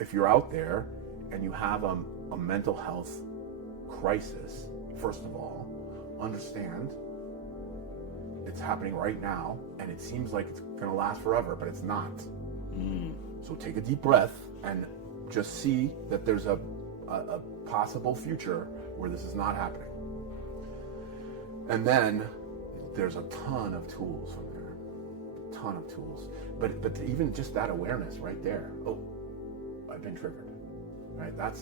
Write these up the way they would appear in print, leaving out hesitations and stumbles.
if you're out there and you have a mental health crisis, first of all, understand it's happening right now, and it seems like it's going to last forever, but it's not. So take a deep breath and just see that there's a possible future where this is not happening. And then there's a ton of tools from there, ton of tools. But even just that awareness right there, oh, I've been triggered, right? That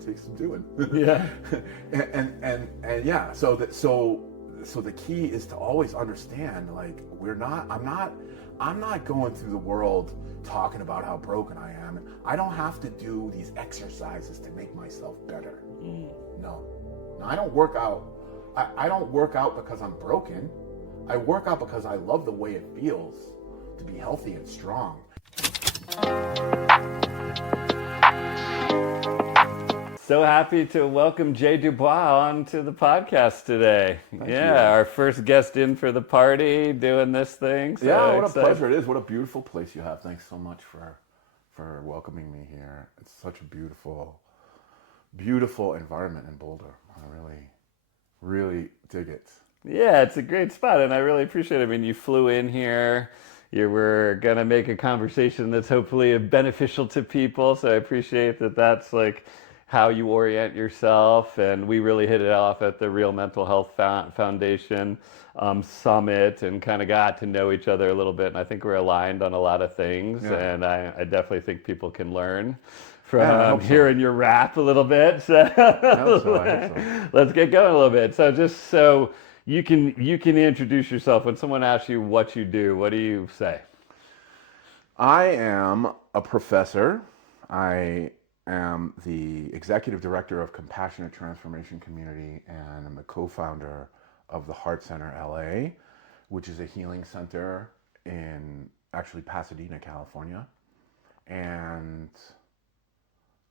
takes some doing. Yeah. and yeah, so the key is to always understand, like, I'm not going through the world talking about how broken I am. I don't have to do these exercises to make myself better. No, I don't work out. I don't work out because I'm broken. I work out because I love the way it feels to be healthy and strong. So happy to welcome Jay Dubois onto the podcast today. Thank you. Our first guest in for the party, doing this thing. So yeah, what excited. A pleasure it is. What a beautiful place you have. Thanks so much for welcoming me here. It's such a beautiful environment in Boulder. I really dig it. Yeah, it's a great spot, and I really appreciate it. I mean, you flew in here. We're going to make a conversation that's hopefully beneficial to people, so I appreciate that that's like how you orient yourself, and we really hit it off at the Real Mental Health Foundation Summit and kind of got to know each other a little bit, and I think we're aligned on a lot of things, and I definitely think people can learn from hearing your rap a little bit. So, I hope so. Let's get going a little bit. So just so you can introduce yourself. When someone asks you what you do, what do you say? I am a professor. I am the executive director of Compassionate Transformation Community, and I'm a co-founder of the Heart Center LA, which is a healing center in actually Pasadena, California. And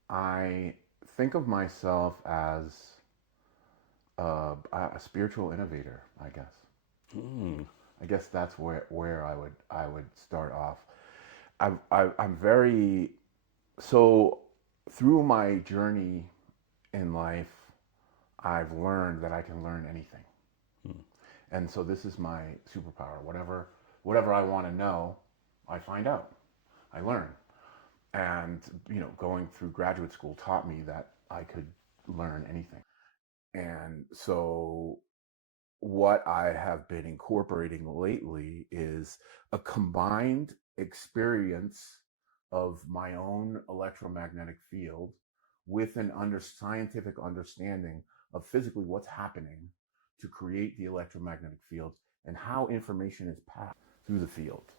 I think of myself as a spiritual innovator, I guess. I guess that's where I would start off. I'm very so. Through my journey in life, I've learned that I can learn anything. And so this is my superpower. Whatever I want to know, I find out. I learn. And, going through graduate school taught me that I could learn anything. And so what I have been incorporating lately is a combined experience of my own electromagnetic field with an scientific understanding of physically what's happening to create the electromagnetic field and how information is passed through the field.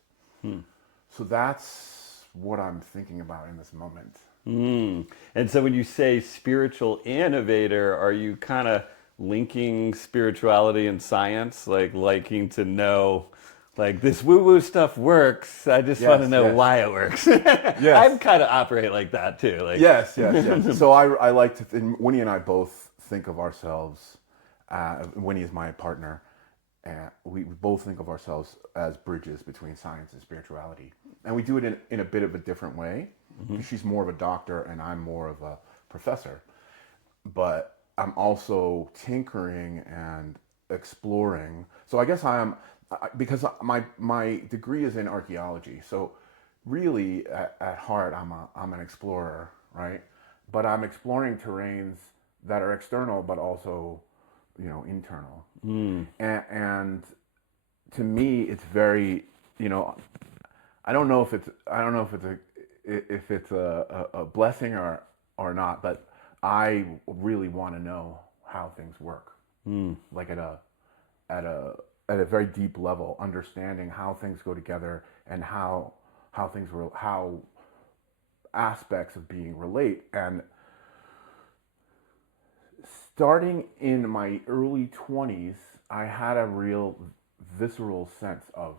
So that's what I'm thinking about in this moment. And so when you say spiritual innovator, are you kind of linking spirituality and science, like liking to know, like, this woo-woo stuff works, I just want to know why it works? I kind of operate like that too. Like, yes. So I like to, and Winnie and I both think of ourselves, Winnie is my partner, and we both think of ourselves as bridges between science and spirituality. And we do it in a bit of a different way. She's more of a doctor and I'm more of a professor. But I'm also tinkering and exploring. So I guess because my degree is in archaeology. So really at heart, I'm an explorer, right? But I'm exploring terrains that are external, but also, internal. And to me, it's very, I don't know if it's a blessing or not, but I really want to know how things work, like at a very deep level, understanding how things go together and how aspects of being relate. And starting in my early 20s, I had a real visceral sense of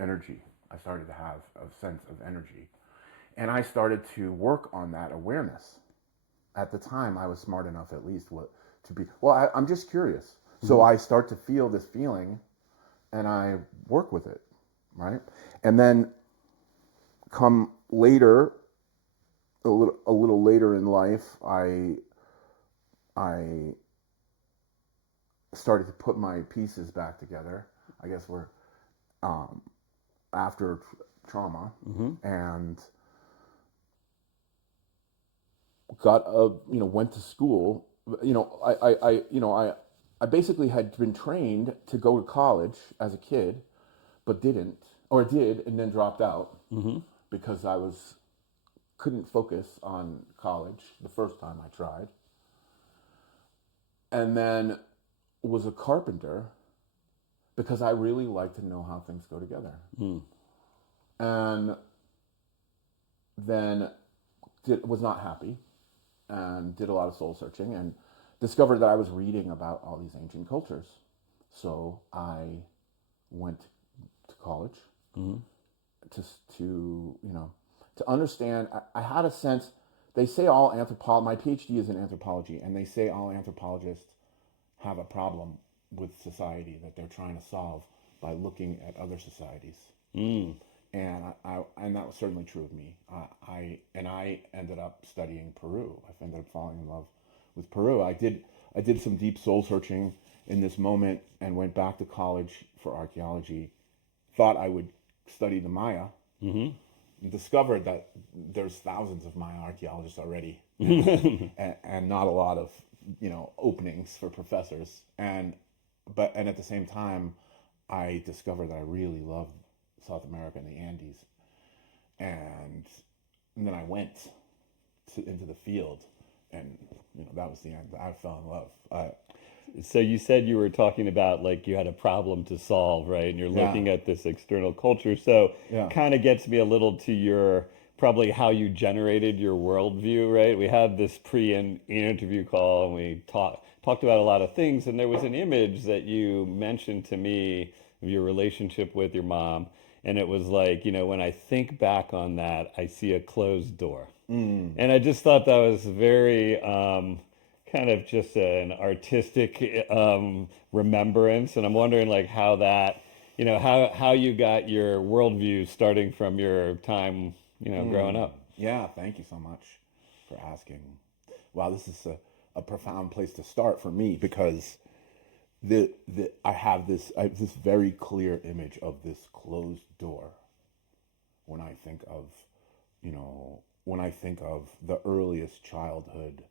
energy. I started to have a sense of energy, and I started to work on that awareness. At the time, I was smart enough, at least, to be, I'm just curious. So I start to feel this feeling and I work with it, right? And then come later, a little later in life, I started to put my pieces back together. I guess we're um, after trauma, and got a went to school. I basically had been trained to go to college as a kid, but didn't, or did and then dropped out because I was couldn't focus on college the first time I tried, and then was a carpenter because I really like to know how things go together. And then was not happy and did a lot of soul searching and discovered that I was reading about all these ancient cultures. So I went to college to to understand. I had a sense. They say all my PhD is in anthropology, and they say all anthropologists have a problem with society that they're trying to solve by looking at other societies. And and that was certainly true of me. I ended up studying Peru. I ended up falling in love with Peru. I did some deep soul searching in this moment and went back to college for archaeology. Thought I would study the Maya. And discovered that there's thousands of Maya archaeologists already, and not a lot of openings for professors. And at the same time, I discovered that I really loved South America and the Andes, and then I went into the field, and that was the end. I fell in love. So you said you were talking about like you had a problem to solve, right? And you're Yeah, looking at this external culture. So yeah, kind of gets me a little to your probably how you generated your worldview, right? We had this pre-interview call and we talked about a lot of things, and there was an image that you mentioned to me of your relationship with your mom, and it was like, when I think back on that, I see a closed door. And I just thought that was very kind of just an artistic remembrance, and I'm wondering like how that, how you got your worldview starting from your time, growing up. yeah. Thank you so much for asking. Wow, this is a profound place to start for me because I have this very clear image of this closed door when I think of when I think of the earliest childhood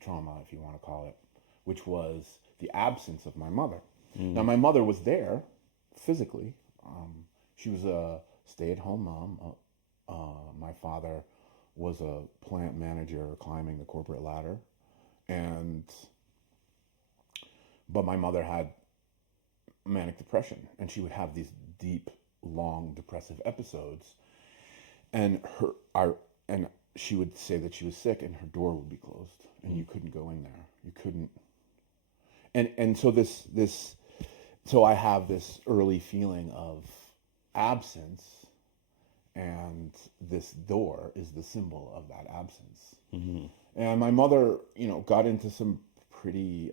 trauma, if you want to call it, which was the absence of my mother. Now, my mother was there physically. She was a stay-at-home mom. My father was a plant manager climbing the corporate ladder, and but my mother had manic depression, and she would have these deep, long, depressive episodes, and and she would say that she was sick, and her door would be closed, and you couldn't go in there. You couldn't, and so I have this early feeling of absence, and this door is the symbol of that absence. And my mother, got into some pretty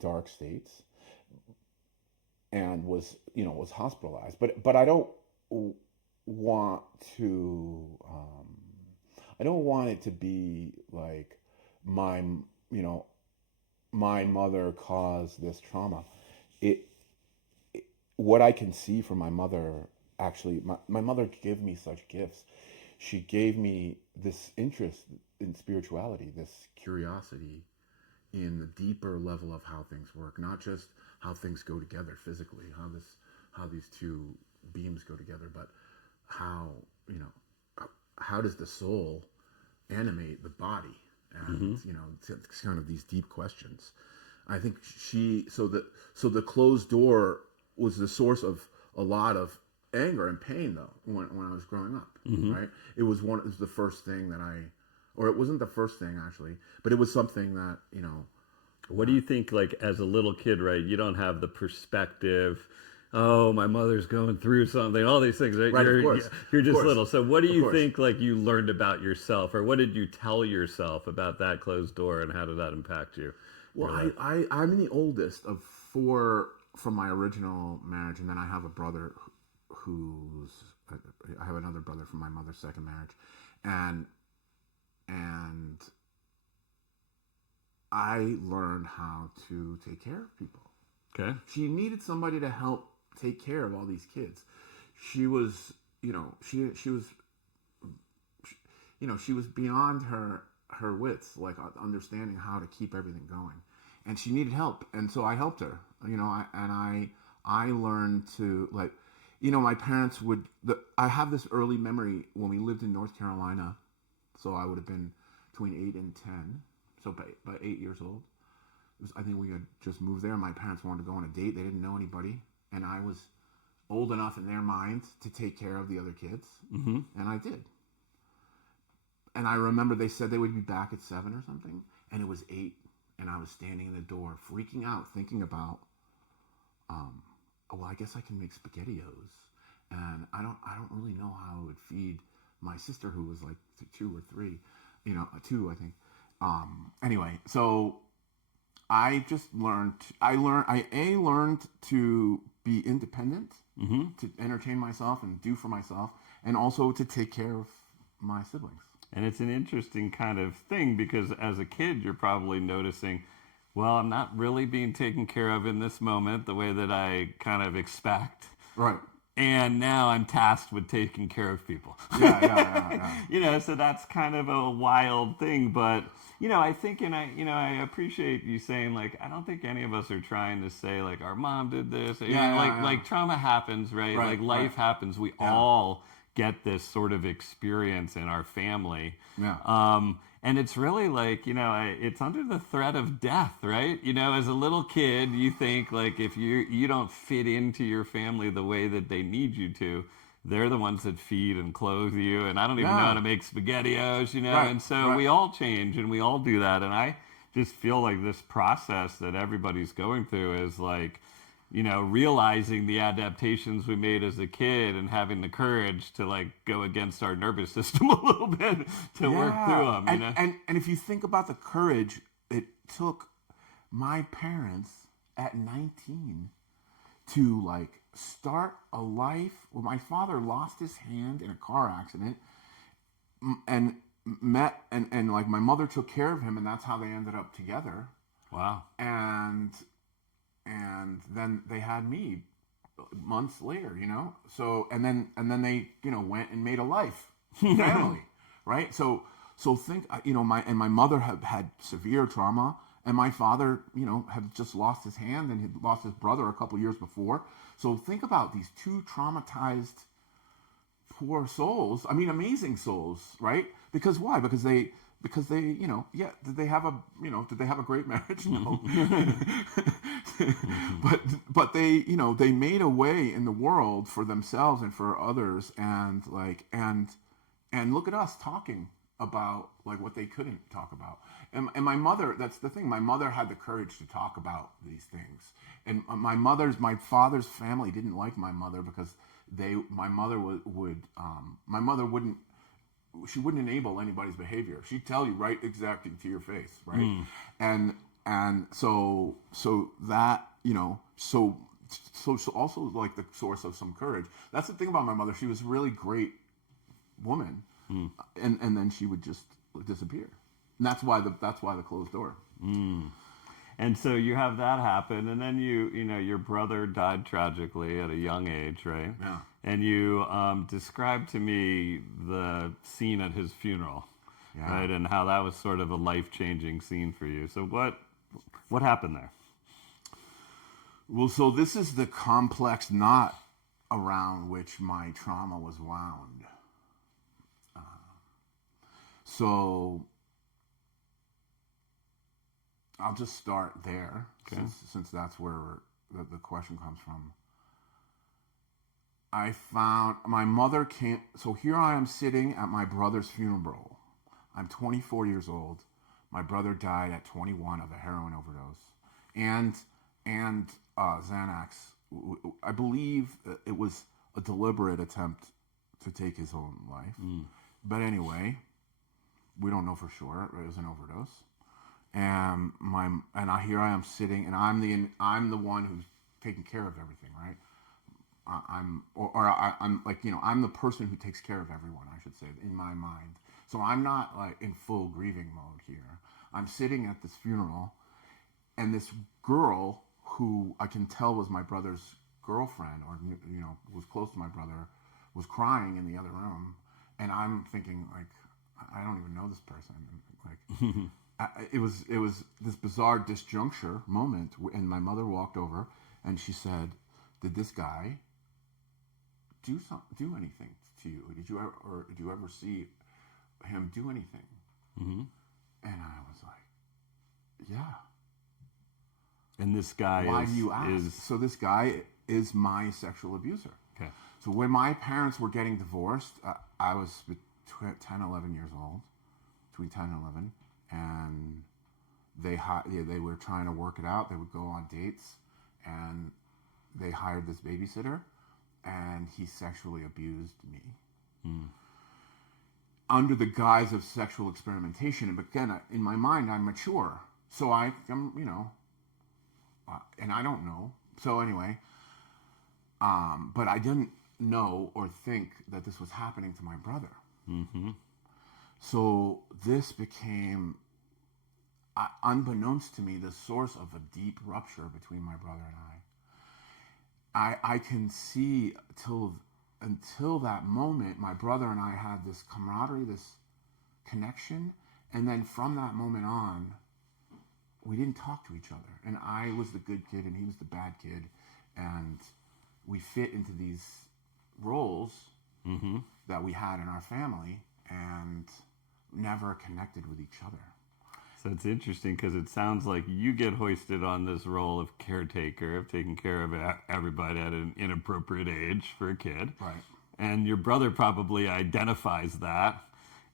dark states, and was hospitalized. But I don't want to I don't want it to be like my you know my mother caused this trauma. It, what I can see from my mother, actually, my mother gave me such gifts. She gave me this interest in spirituality, this curiosity in the deeper level of how things work, not just how things go together physically, how these two beams go together, but how how does the soul animate the body, and it's kind of these deep questions. I think the closed door was the source of a lot of anger and pain, though, when I was growing up. Right, it was the first thing that or it wasn't the first thing actually, but it was something that What do you think, like as a little kid, right? You don't have the perspective. Oh, my mother's going through something. All these things, right? right, of You're course, you're of just course, little. So, what do of you course. think, like you learned about yourself, or what did you tell yourself about that closed door, and how did that impact you, Well, your life? I'm the oldest of four from my original marriage, and then I have a brother who's I have another brother from my mother's second marriage, and and I learned how to take care of people. Okay. She needed somebody to help take care of all these kids. She was, she was, she was beyond her wits, like understanding how to keep everything going, and she needed help, and so I helped her. I learned to, like, my parents would. I have this early memory when we lived in North Carolina, so I would have been between 8 and 10, so by 8 years old. I think we had just moved there. My parents wanted to go on a date. They didn't know anybody, and I was old enough in their minds to take care of the other kids, and I did. And I remember they said they would be back at 7 or something, and it was 8, and I was standing in the door, freaking out, thinking about, well, I guess I can make SpaghettiOs, and I don't really know how I would feed my sister, who was like 2 or 3, 2, I think. Anyway, so I just learned. I learned to be independent, to entertain myself and do for myself, and also to take care of my siblings. And it's an interesting kind of thing because as a kid, you're probably noticing, well, I'm not really being taken care of in this moment the way that I kind of expect. Right. And now I'm tasked with taking care of people. Yeah. So that's kind of a wild thing. But, I think, and I appreciate you saying, like, I don't think any of us are trying to say, like, our mom did this. Like trauma happens, right? Like life happens. We all get this sort of experience in our family. Yeah. And it's really like, it's under the threat of death, right? As a little kid, you think like if you don't fit into your family the way that they need you to, they're the ones that feed and clothe you. And I don't even know how to make SpaghettiOs, Right. And so we all change and we all do that. And I just feel like this process that everybody's going through is like, realizing the adaptations we made as a kid and having the courage to like go against our nervous system a little bit to work through them, And if you think about the courage it took my parents at 19 to like start a life. Well, my father lost his hand in a car accident and and like my mother took care of him, and that's how they ended up together. Wow. And then they had me months later, So and then they went and made a life, family, right? So think, my mother had severe trauma, and my father had just lost his hand and had lost his brother a couple years before. So think about these two traumatized poor souls. I mean, amazing souls, right? Because why? Because they did they have a great marriage? No. but they made a way in the world for themselves and for others, and look at us talking about like what they couldn't talk about. And my mother, that's the thing, my mother had the courage to talk about these things. And my father's family didn't like my mother because my mother wouldn't, she wouldn't enable anybody's behavior. She'd tell you right exactly to your face, right? And so that, so also like the source of some courage. That's the thing about my mother. She was a really great woman, and then she would just disappear. And that's why the closed door. And so you have that happen, and then your brother died tragically at a young age, right? Yeah. And you described to me the scene at his funeral, right? And how that was sort of a life-changing scene for you. So what happened there? Well, so this is the complex knot around which my trauma was wound. So I'll just start there, okay, since that's where the question comes from. I found my mother can't. So here I am sitting at my brother's funeral. I'm 24 years old. My brother died at 21 of a heroin overdose, and Xanax. I believe it was a deliberate attempt to take his own life. But anyway, we don't know for sure. It was an overdose. And here I am sitting, and I'm the one who's taking care of everything, right? I'm like, I'm the person who takes care of everyone, I should say, in my mind. So I'm not like in full grieving mode here. I'm sitting at this funeral, and this girl who I can tell was my brother's girlfriend, or was close to my brother, was crying in the other room, and I'm thinking like, I don't even know this person. Like, it was this bizarre disjuncture moment, and my mother walked over, and she said, "Did this guy do anything to you? Did you ever see him do anything?" Mm-hmm. And I was like, "Yeah." And this guy Why do you ask? So this guy is my sexual abuser. Okay. So when my parents were getting divorced, I was 10, 11 years old, between 10 and 11, and they were trying to work it out. They would go on dates, and they hired this babysitter, and he sexually abused me. Under the guise of sexual experimentation. And again, in my mind, I'm mature. So I'm, and I don't know. So anyway, but I didn't know or think that this was happening to my brother. Mm-hmm. So this became, unbeknownst to me, the source of a deep rupture between my brother and I. I can see until that moment, my brother and I had this camaraderie, this connection, and then from that moment on, we didn't talk to each other. And I was the good kid, and he was the bad kid, and we fit into these roles that we had in our family, and never connected with each other. So it's interesting because it sounds like you get hoisted on this role of caretaker, of taking care of everybody at an inappropriate age for a kid. Right. And your brother probably identifies that.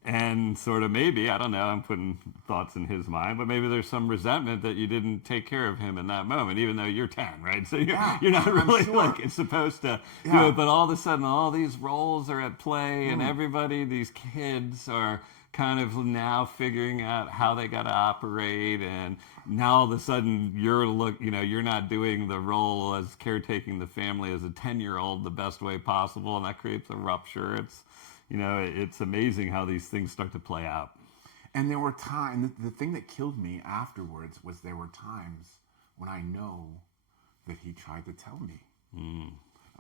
And sort of maybe, I don't know, I'm putting thoughts in his mind, but maybe there's some resentment that you didn't take care of him in that moment, even though you're 10, right? So you're not really sure. like it's supposed to do it. But all of a sudden, all these roles are at play, and everybody, these kids are kind of now figuring out how they got to operate, and now all of a sudden you're not doing the role as caretaking the family as a 10-year-old the best way possible, and that creates a rupture. It's amazing how these things start to play out. And there were times, the thing that killed me afterwards was there were times when I know that he tried to tell me,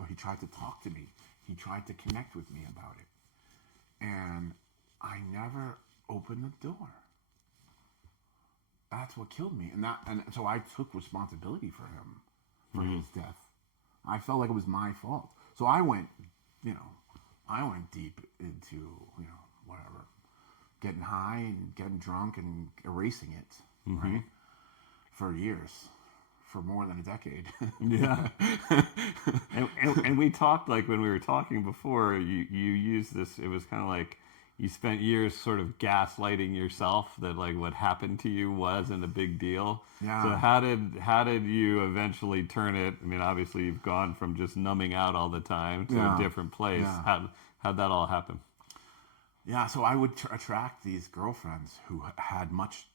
or he tried to talk to me, he tried to connect with me about it, and I never opened the door. That's what killed me, and so I took responsibility for him, for his death. I felt like it was my fault. So I went deep into whatever, getting high and getting drunk and erasing it, right, for years, for more than a decade. Yeah. and we talked, like when we were talking before, you used this, it was kind of like you spent years sort of gaslighting yourself that like what happened to you wasn't a big deal. Yeah. So how did you eventually turn it? I mean, obviously you've gone from just numbing out all the time to a different place. Yeah. How'd that all happen? Yeah, so I would attract these girlfriends who had much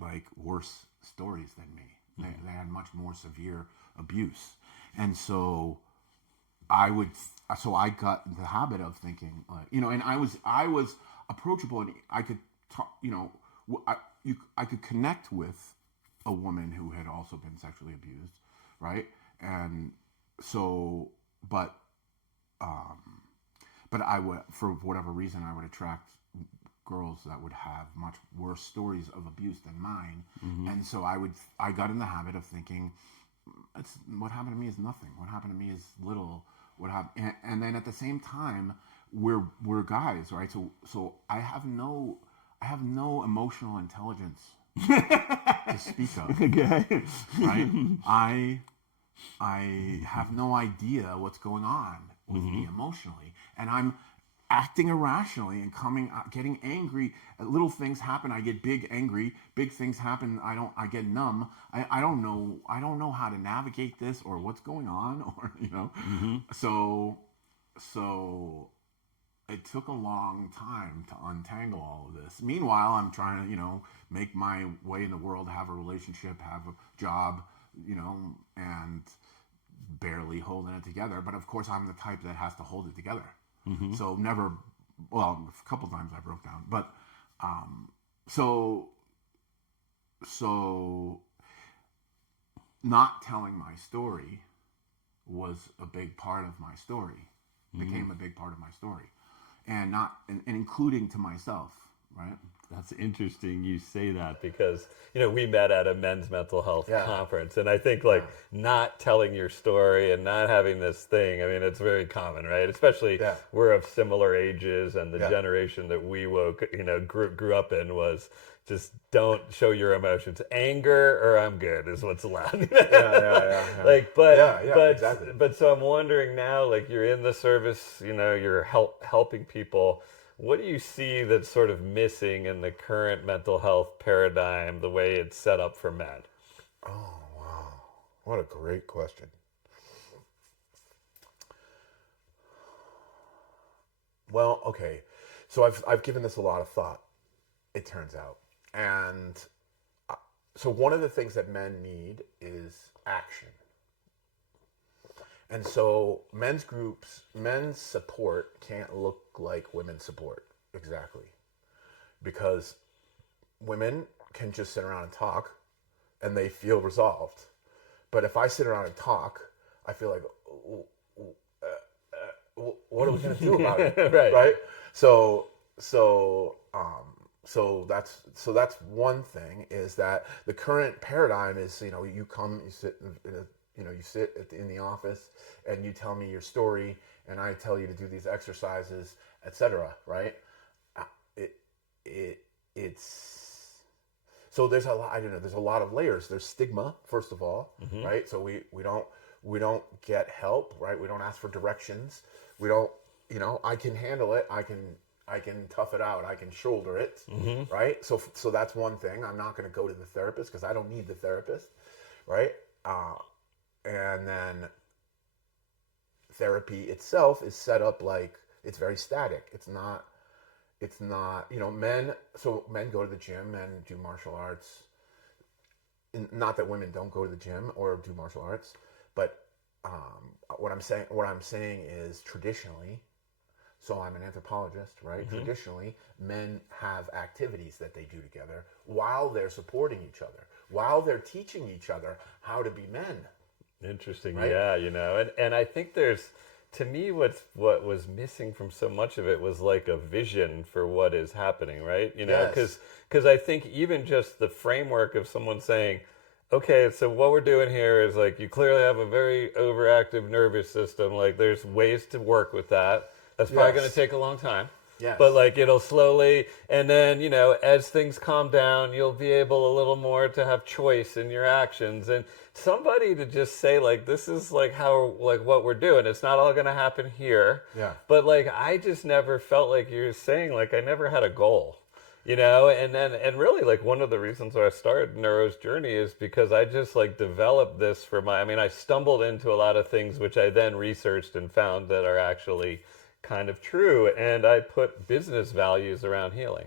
like worse stories than me. They had much more severe abuse, and so I got in the habit of thinking, and I was approachable, and I could talk, I could connect with a woman who had also been sexually abused, right? And so, but I would, for whatever reason, I would attract girls that would have much worse stories of abuse than mine, and so I got in the habit of thinking, what happened to me is nothing. What happened to me is little. What happened, and then at the same time, we're guys, right? So I have no emotional intelligence to speak of. Okay. Right? I have no idea what's going on with me emotionally, and I'm acting irrationally and getting angry. Little things happen, I get angry. Big things happen, I get numb. I don't know how to navigate this or what's going on, or So it took a long time to untangle all of this. Meanwhile, I'm trying to, make my way in the world, have a relationship, have a job, and barely holding it together. But of course, I'm the type that has to hold it together. So a couple times I broke down. But So so not telling my story was a big part of my story, became a big part of my story, and not and including to myself, right? That's interesting you say that because, we met at a men's mental health Yeah. conference. And I think like not telling your story and not having this thing, I mean, it's very common, right? Especially Yeah. we're of similar ages and the Yeah. generation that we grew up in was just don't show your emotions. Anger or I'm good is what's allowed. Yeah. Like, Exactly. but so I'm wondering now, like you're in the service, you're helping people. What do you see that's sort of missing in the current mental health paradigm, the way it's set up for men? Oh, wow. What a great question. Well, okay. So I've given this a lot of thought, it turns out. And so one of the things that men need is action. And so men's support can't look like women's support exactly. Because women can just sit around and talk and they feel resolved. But if I sit around and talk, I feel like, what are we going to do about it? Right? So that's one thing, is that the current paradigm is, you sit in a, you sit in the office and you tell me your story and I tell you to do these exercises, etc. Right? It's so there's a lot. There's a lot of layers. There's stigma, first of all, right? So we don't get help, right? We don't ask for directions. We don't, I can handle it. I can tough it out. I can shoulder it, right? So that's one thing. I'm not going to go to the therapist because I don't need the therapist, right? And then therapy itself is set up like it's very static. It's not, men go to the gym and do martial arts. Not that women don't go to the gym or do martial arts, but what I'm saying is traditionally, so I'm an anthropologist, right? Traditionally, men have activities that they do together while they're supporting each other, while they're teaching each other how to be men. Interesting, right? Yeah, and I think to me, what was missing from so much of it was like a vision for what is happening, right? Yes. Because I think even just the framework of someone saying, okay, so what we're doing here is like you clearly have a very overactive nervous system. Like there's ways to work with that. That's probably going to take a long time. Yes. But like it'll slowly, and then as things calm down, you'll be able a little more to have choice in your actions, and somebody to just say like this is like how like what we're doing. It's not all going to happen here. Yeah. But like I just never felt like you're saying like I never had a goal. And really like one of the reasons why I started Neuro's journey is because I just like developed this I stumbled into a lot of things which I then researched and found that are actually kind of true, and I put business values around healing.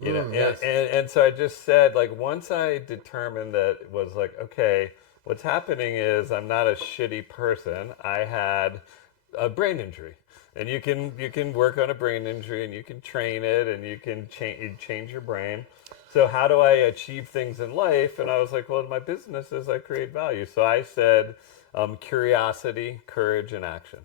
Yes. And so I just said like once I determined that it was like, okay, what's happening is I'm not a shitty person. I had a brain injury. And you can work on a brain injury and you can train it and you can change your brain. So how do I achieve things in life? And I was like, well, in my business is I create value. So I said curiosity, courage, and action.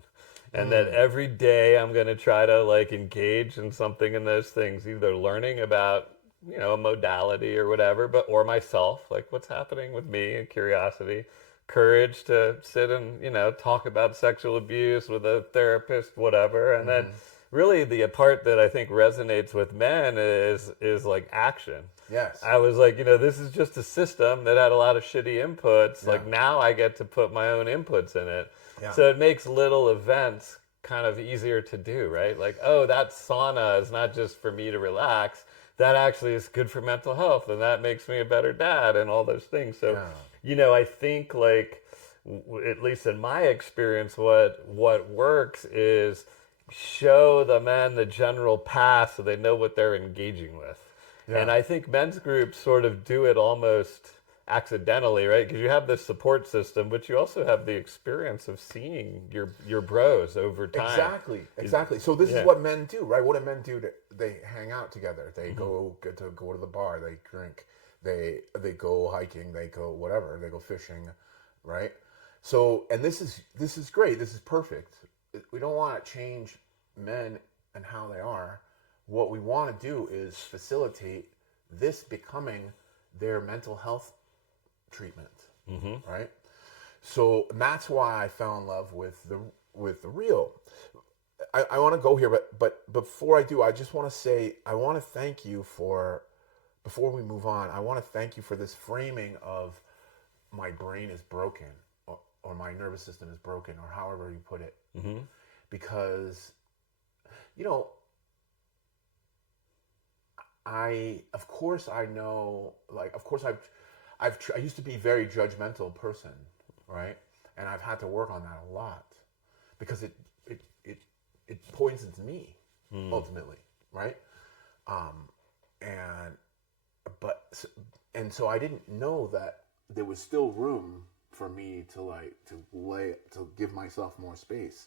And that every day I'm going to try to like engage in something in those things, either learning about, a modality or whatever, or myself, like what's happening with me, and curiosity, courage to sit and, talk about sexual abuse with a therapist, whatever. And then really the part that I think resonates with men is like action. Yes. I was like, this is just a system that had a lot of shitty inputs. Like now I get to put my own inputs in it. Yeah. So it makes little events kind of easier to do, right? Like, oh, that sauna is not just for me to relax. That actually is good for mental health, and that makes me a better dad, and all those things. So, I think like, at least in my experience, what works is show the men the general path so they know what they're engaging with. Yeah. And I think men's groups sort of do it almost accidentally, right? Because you have this support system, but you also have the experience of seeing your bros over time. Exactly. So this is what men do, right? What do men do? They hang out together. They go to the bar. They drink. They go hiking. They go whatever. They go fishing, right? So, and this is great. This is perfect. We don't want to change men and how they are. What we want to do is facilitate this becoming their mental health treatment, right? So that's why I fell in love with the real. I want to go here, but before I do, I just want to say I want to thank you for, before we move on, I want to thank you for this framing of my brain is broken, or my nervous system is broken, or however you put it, because you know, of course I know, like, of course I used to be a very judgmental person, right? And I've had to work on that a lot because it poisons me ultimately, right? And and so I didn't know that there was still room for me to give myself more space.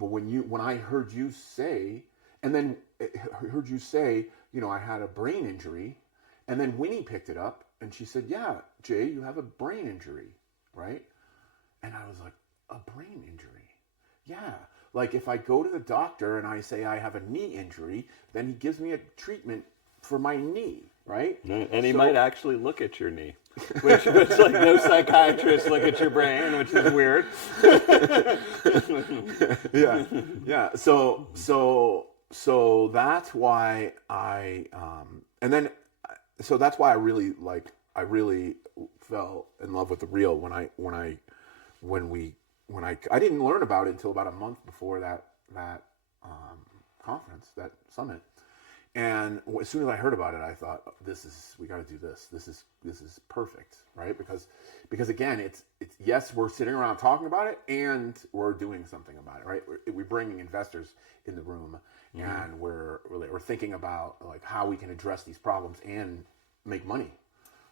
But when I heard you say, and then heard you say, you know, I had a brain injury, and then Winnie picked it up and she said, yeah, Jay, you have a brain injury, right? And I was like, a brain injury? Yeah. Like if I go to the doctor and I say I have a knee injury, then he gives me a treatment for my knee, right? And he might actually look at your knee. Which like no psychiatrists look at your brain, which is weird. Yeah. So that's why and then so that's why I really fell in love with the real when I didn't learn about it until about a month before that conference, that summit. And as soon as I heard about it, I thought, we got to do this. This is perfect, right? Because again, it's yes, we're sitting around talking about it, and we're doing something about it, right? We're bringing investors in the room, and we're thinking about like how we can address these problems and make money,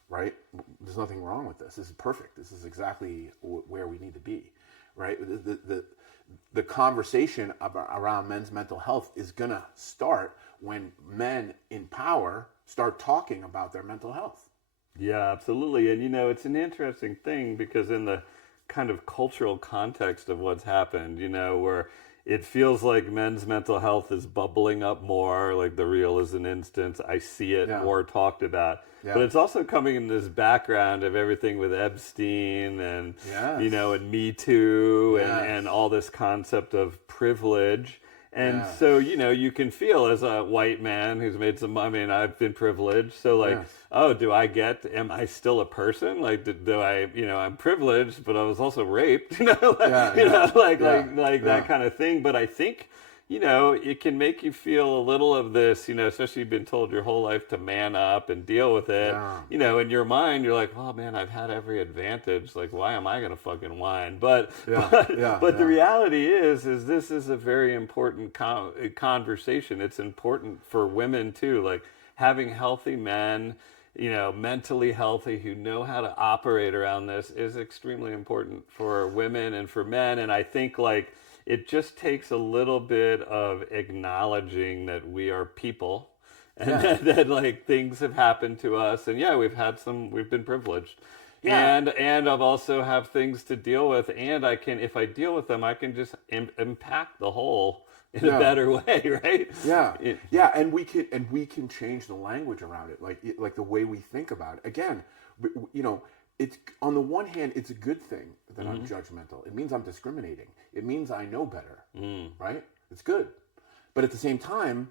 right? There's nothing wrong with this. This is perfect. This is exactly where we need to be, right? The conversation around men's mental health is gonna start when men in power start talking about their mental health. Yeah, absolutely. And, you know, it's an interesting thing because in the kind of cultural context of what's happened, you know, where it feels like men's mental health is bubbling up more, like the real is an instance. I see it more talked about. Yeah. But it's also coming in this background of everything with Epstein and, you know, and Me Too and all this concept of privilege. And so, you know, you can feel as a white man who's made some, I mean, I've been privileged. So like, oh, am I still a person? Like, do I, you know, I'm privileged, but I was also raped, you know, like that kind of thing. But I think, you know, it can make you feel a little of this, you know, especially you've been told your whole life to man up and deal with it. You know, in your mind, you're like, oh man, I've had every advantage. Like, why am I going to fucking whine? But the reality is this is a very important conversation. It's important for women too. Like having healthy men, you know, mentally healthy who know how to operate around this is extremely important for women and for men. And I think like, it just takes a little bit of acknowledging that we are people and that like things have happened to us. And we've been privileged. And I've also have things to deal with. And if I deal with them, I can just impact the whole in a better way, right? And we can change the language around it. Like the way we think about it. Again, you know, it's on the one hand, it's a good thing that I'm judgmental. It means I'm discriminating. It means I know better, right? It's good. But at the same time,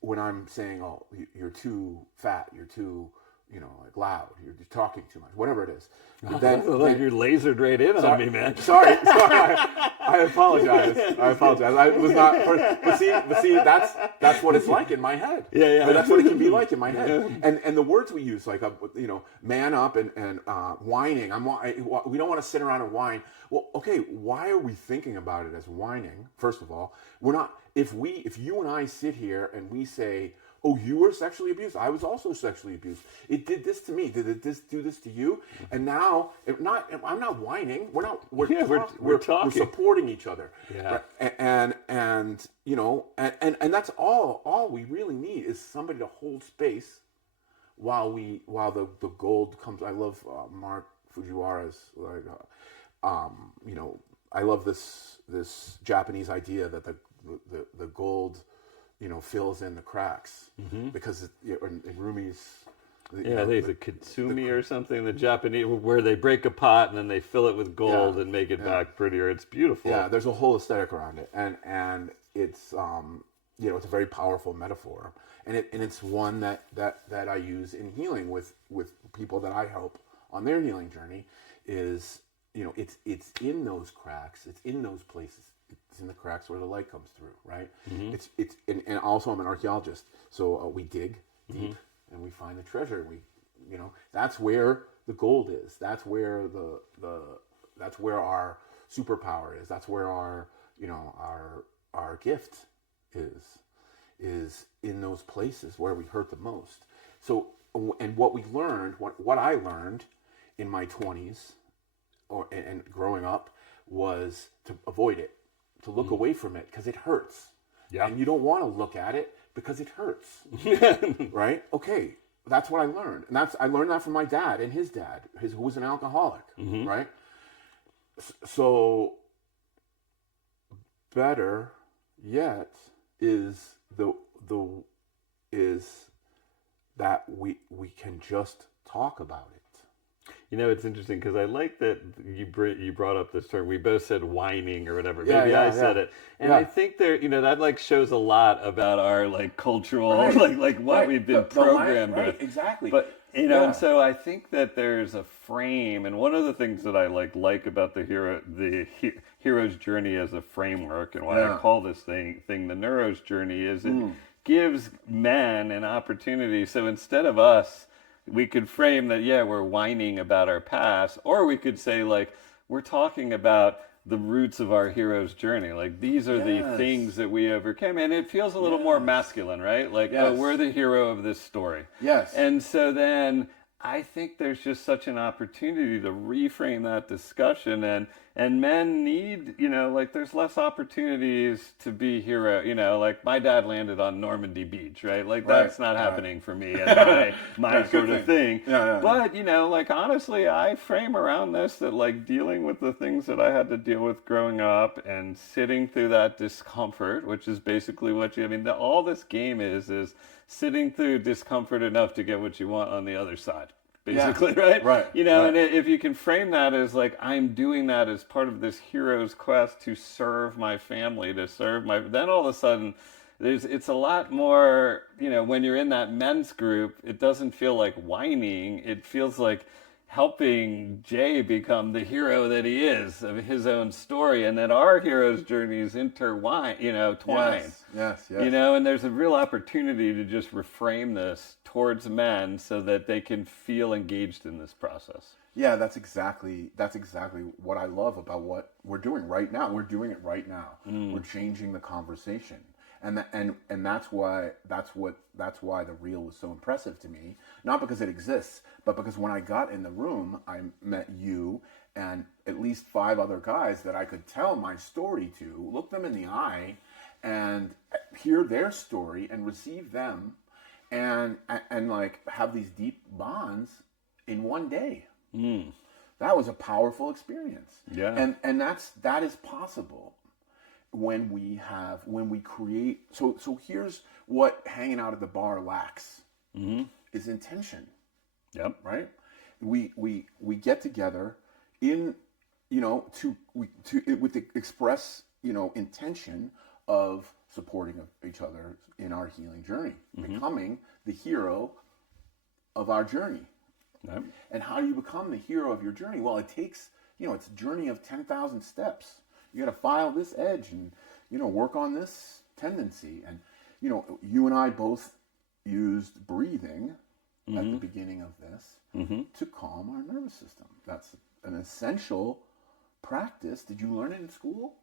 when I'm saying, oh, you're too fat, you're too, you know, like loud, you're talking too much, whatever it is. Then you're lasered right in on me, man. Sorry. I apologize. I was not. But see, that's what it's like in my head. But that's what it can be like in my head. And the words we use, like you know, man up and whining. We don't want to sit around and whine. Well, okay, why are we thinking about it as whining? First of all, we're not. If you and I sit here and we say, Oh, you were sexually abused. I was also sexually abused. It did this to me. Did it do this to you? And now, I'm not whining. We're not. We're talking. We're supporting each other. Yeah. And you know, and that's all we really need is somebody to hold space while the gold comes. I love Mark Fujiwara's like, you know, I love this Japanese idea that the gold, you know, fills in the cracks because in Rumi's. Yeah, I think it's a kitsumi or something. The Japanese, where they break a pot and then they fill it with gold and make it back prettier. It's beautiful. Yeah, there's a whole aesthetic around it, and it's you know, it's a very powerful metaphor, and it's one that I use in healing with people that I help on their healing journey. Is, you know, it's in those cracks, it's in those places, it's in the cracks where the light comes through, right? It's and also I'm an archaeologist, so we dig deep. And we find the treasure. You know, that's where the gold is. That's where that's where our superpower is. That's where our, you know, our gift is in those places where we hurt the most. So, and what we learned, what I learned in my 20s, and growing up, was to avoid it, to look away from it because it hurts. Yeah. And you don't want to look at it because it hurts. Right? Okay. That's what I learned. And I learned that from my dad and his dad, who was an alcoholic. Right? So better yet is that we can just talk about it. You know, it's interesting because I like that you brought up this term. We both said whining or whatever. Yeah, Maybe I said it, and I think there, you know, that like shows a lot about our like cultural, like what we've been programmed with. Exactly. But you know, and so I think that there's a frame, and one of the things that I like about the hero's journey as a framework, and why I call this thing the Neuro's journey is it gives men an opportunity. So instead of us, we could frame that, we're whining about our past, or we could say, like, we're talking about the roots of our hero's journey. Like, these are the things that we overcame. And it feels a little more masculine, right? Like, oh, we're the hero of this story. Yes. And so then I think there's just such an opportunity to reframe that discussion, and men need, you know, like there's less opportunities to be hero, you know, like my dad landed on Normandy Beach, right? Like that's not happening for me and my sort of thing. But, you know, like honestly, I frame around this that like dealing with the things that I had to deal with growing up and sitting through that discomfort, which is basically all this game is sitting through discomfort enough to get what you want on the other side. Basically, right? You know, and if you can frame that as like, I'm doing that as part of this hero's quest to serve my family, then all of a sudden, it's a lot more, you know, when you're in that men's group, it doesn't feel like whining. It feels like helping Jay become the hero that he is of his own story, and that our hero's journeys twine. Yes. You know, and there's a real opportunity to just reframe this towards men so that they can feel engaged in this process. Yeah, that's exactly what I love about what we're doing right now. We're doing it right now. We're changing the conversation. And that's why the reel was so impressive to me. Not because it exists, but because when I got in the room, I met you and at least 5 other guys that I could tell my story to, look them in the eye, and hear their story and receive them, and like have these deep bonds in one day. That was a powerful experience. Yeah, and that is possible. When we create, so here's what hanging out at the bar lacks is intention. Yep. Right. We get together in, you know, with the express, you know, intention of supporting each other in our healing journey, becoming the hero of our journey. Yep. And how do you become the hero of your journey? Well, it takes, you know, it's a journey of 10,000 steps. You got to file this edge and, you know, work on this tendency. And, you know, you and I both used breathing at the beginning of this to calm our nervous system. That's an essential practice. Did you learn it in school?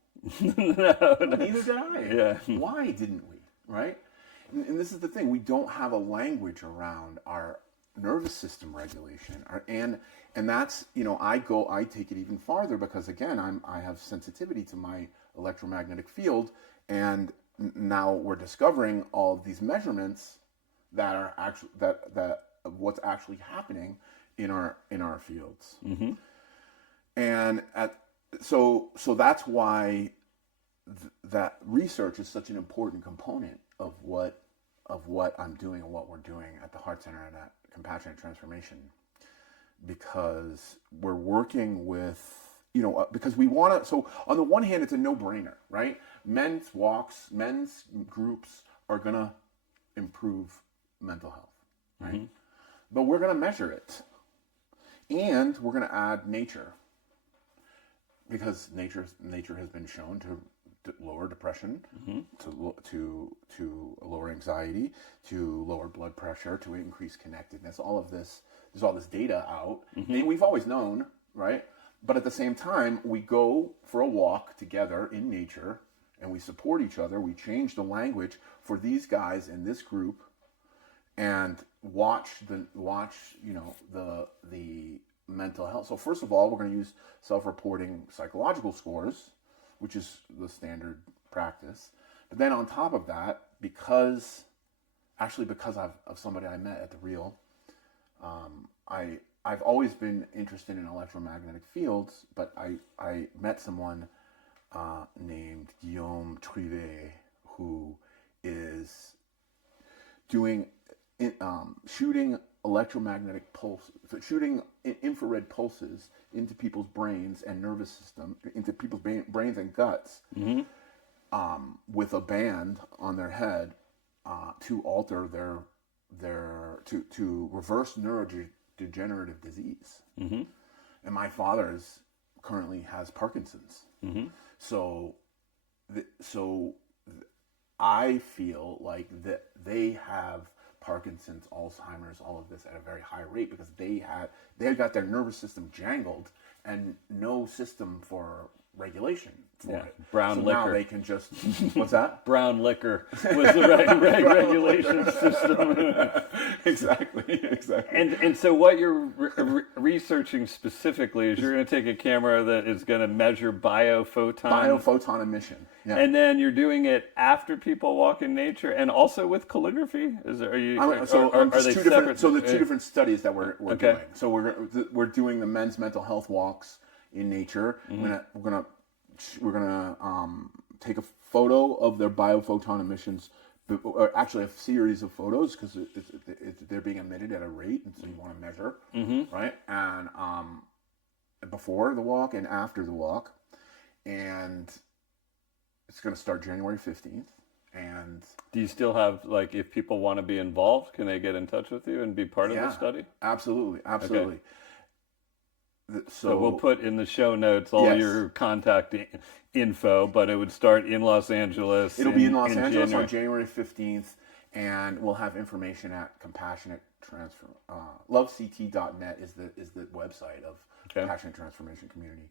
No, Neither did I. Yeah. Why didn't we? Right? and this is the thing, we don't have a language around our nervous system regulation, and that's, I take it even farther, because again, I have sensitivity to my electromagnetic field, and now we're discovering all of these measurements that are actually that of what's actually happening in our fields. Mm-hmm. And so that's why that research is such an important component of what I'm doing and what we're doing at the Heart Center and at Compassionate Transformation, because we're working with, because we want to. So on the one hand, it's a no-brainer, right? Men's groups are gonna improve mental health, right? Mm-hmm. But we're gonna measure it, and we're gonna add nature, because nature has been shown to lower depression, Mm-hmm. to lower anxiety, to lower blood pressure, to increase connectedness. All of this, there's all this data out, Mm-hmm. and we've always known, right? But at the same time, we go for a walk together in nature, and we support each other. We change the language for these guys in this group, and watch the mental health. So first of all, we're going to use self-reporting psychological scores, which is the standard practice. But then on top of that, because of somebody I met at the Real, I've always been interested in electromagnetic fields, but I met someone named Guillaume Trivet, who is doing shooting electromagnetic pulse, shooting infrared pulses into people's brains and nervous system, into people's brains and guts, Mm-hmm. with a band on their head, to alter to reverse neurodegenerative disease. Mm-hmm. And my father currently has Parkinson's. Mm-hmm. So I feel like that they have Parkinson's, Alzheimer's, all of this at a very high rate, because they had got their nervous system jangled and no system for regulation for it. Brown so liquor. Now they can just what's that? Brown liquor was the regulation system. Exactly. And so what you're researching specifically is you're going to take a camera that is going to measure biophoton emission. Yeah. And then you're doing it after people walk in nature, and also with calligraphy. Are they separate? So the two different studies that we're Okay. doing. So we're doing the men's mental health walks in nature. Mm-hmm. We're gonna take a photo of their biophoton emissions, or actually a series of photos, because they're being emitted at a rate, and so you want to measure, Mm-hmm. right? And before the walk and after the walk, and it's going to start January 15th. And do you still have, like, if people want to be involved, can they get in touch with you and be part of the study? Absolutely. Okay. So we'll put in the show notes all your contact info, but it would start in Los Angeles. It'll be in Los Angeles on January 15th, and we'll have information at Compassionate Transfer. Lovect.net is the website of Compassionate Transformation Community.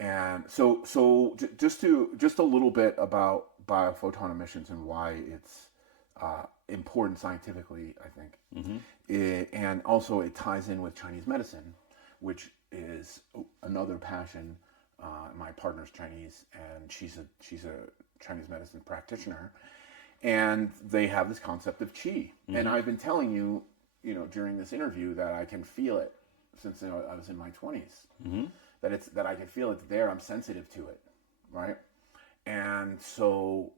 And so just a little bit about biophoton emissions and why it's important scientifically, I think. Mm-hmm. And also it ties in with Chinese medicine, which is another passion. My partner's Chinese, and she's a Chinese medicine practitioner, and they have this concept of qi. Mm-hmm. And I've been telling you, during this interview, that I can feel it since I was in my 20s. Mm-hmm. That I can feel it there. I'm sensitive to it, right? And so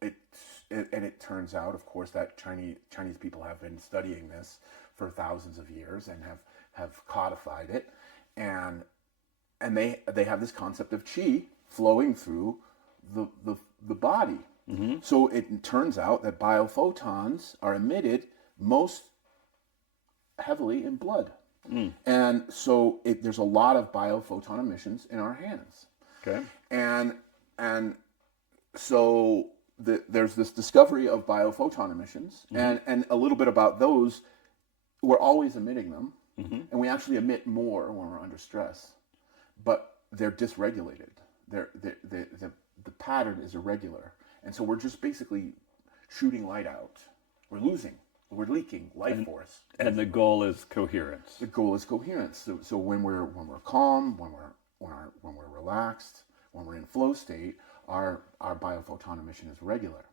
it turns out, of course, that Chinese people have been studying this for thousands of years and have codified it, and they have this concept of qi flowing through the body. Mm-hmm. So it turns out that biophotons are emitted most heavily in blood. Mm. And so there's a lot of biophoton emissions in our hands. Okay. And so there's this discovery of biophoton emissions, mm-hmm. and a little bit about those. We're always emitting them, mm-hmm. and we actually emit more when we're under stress, but they're dysregulated. The pattern is irregular, and so we're just basically shooting light out. We're leaking life force. And the goal is coherence. The goal is coherence. So when we're calm, when we're relaxed, when we're in flow state, our biophoton emission is regular.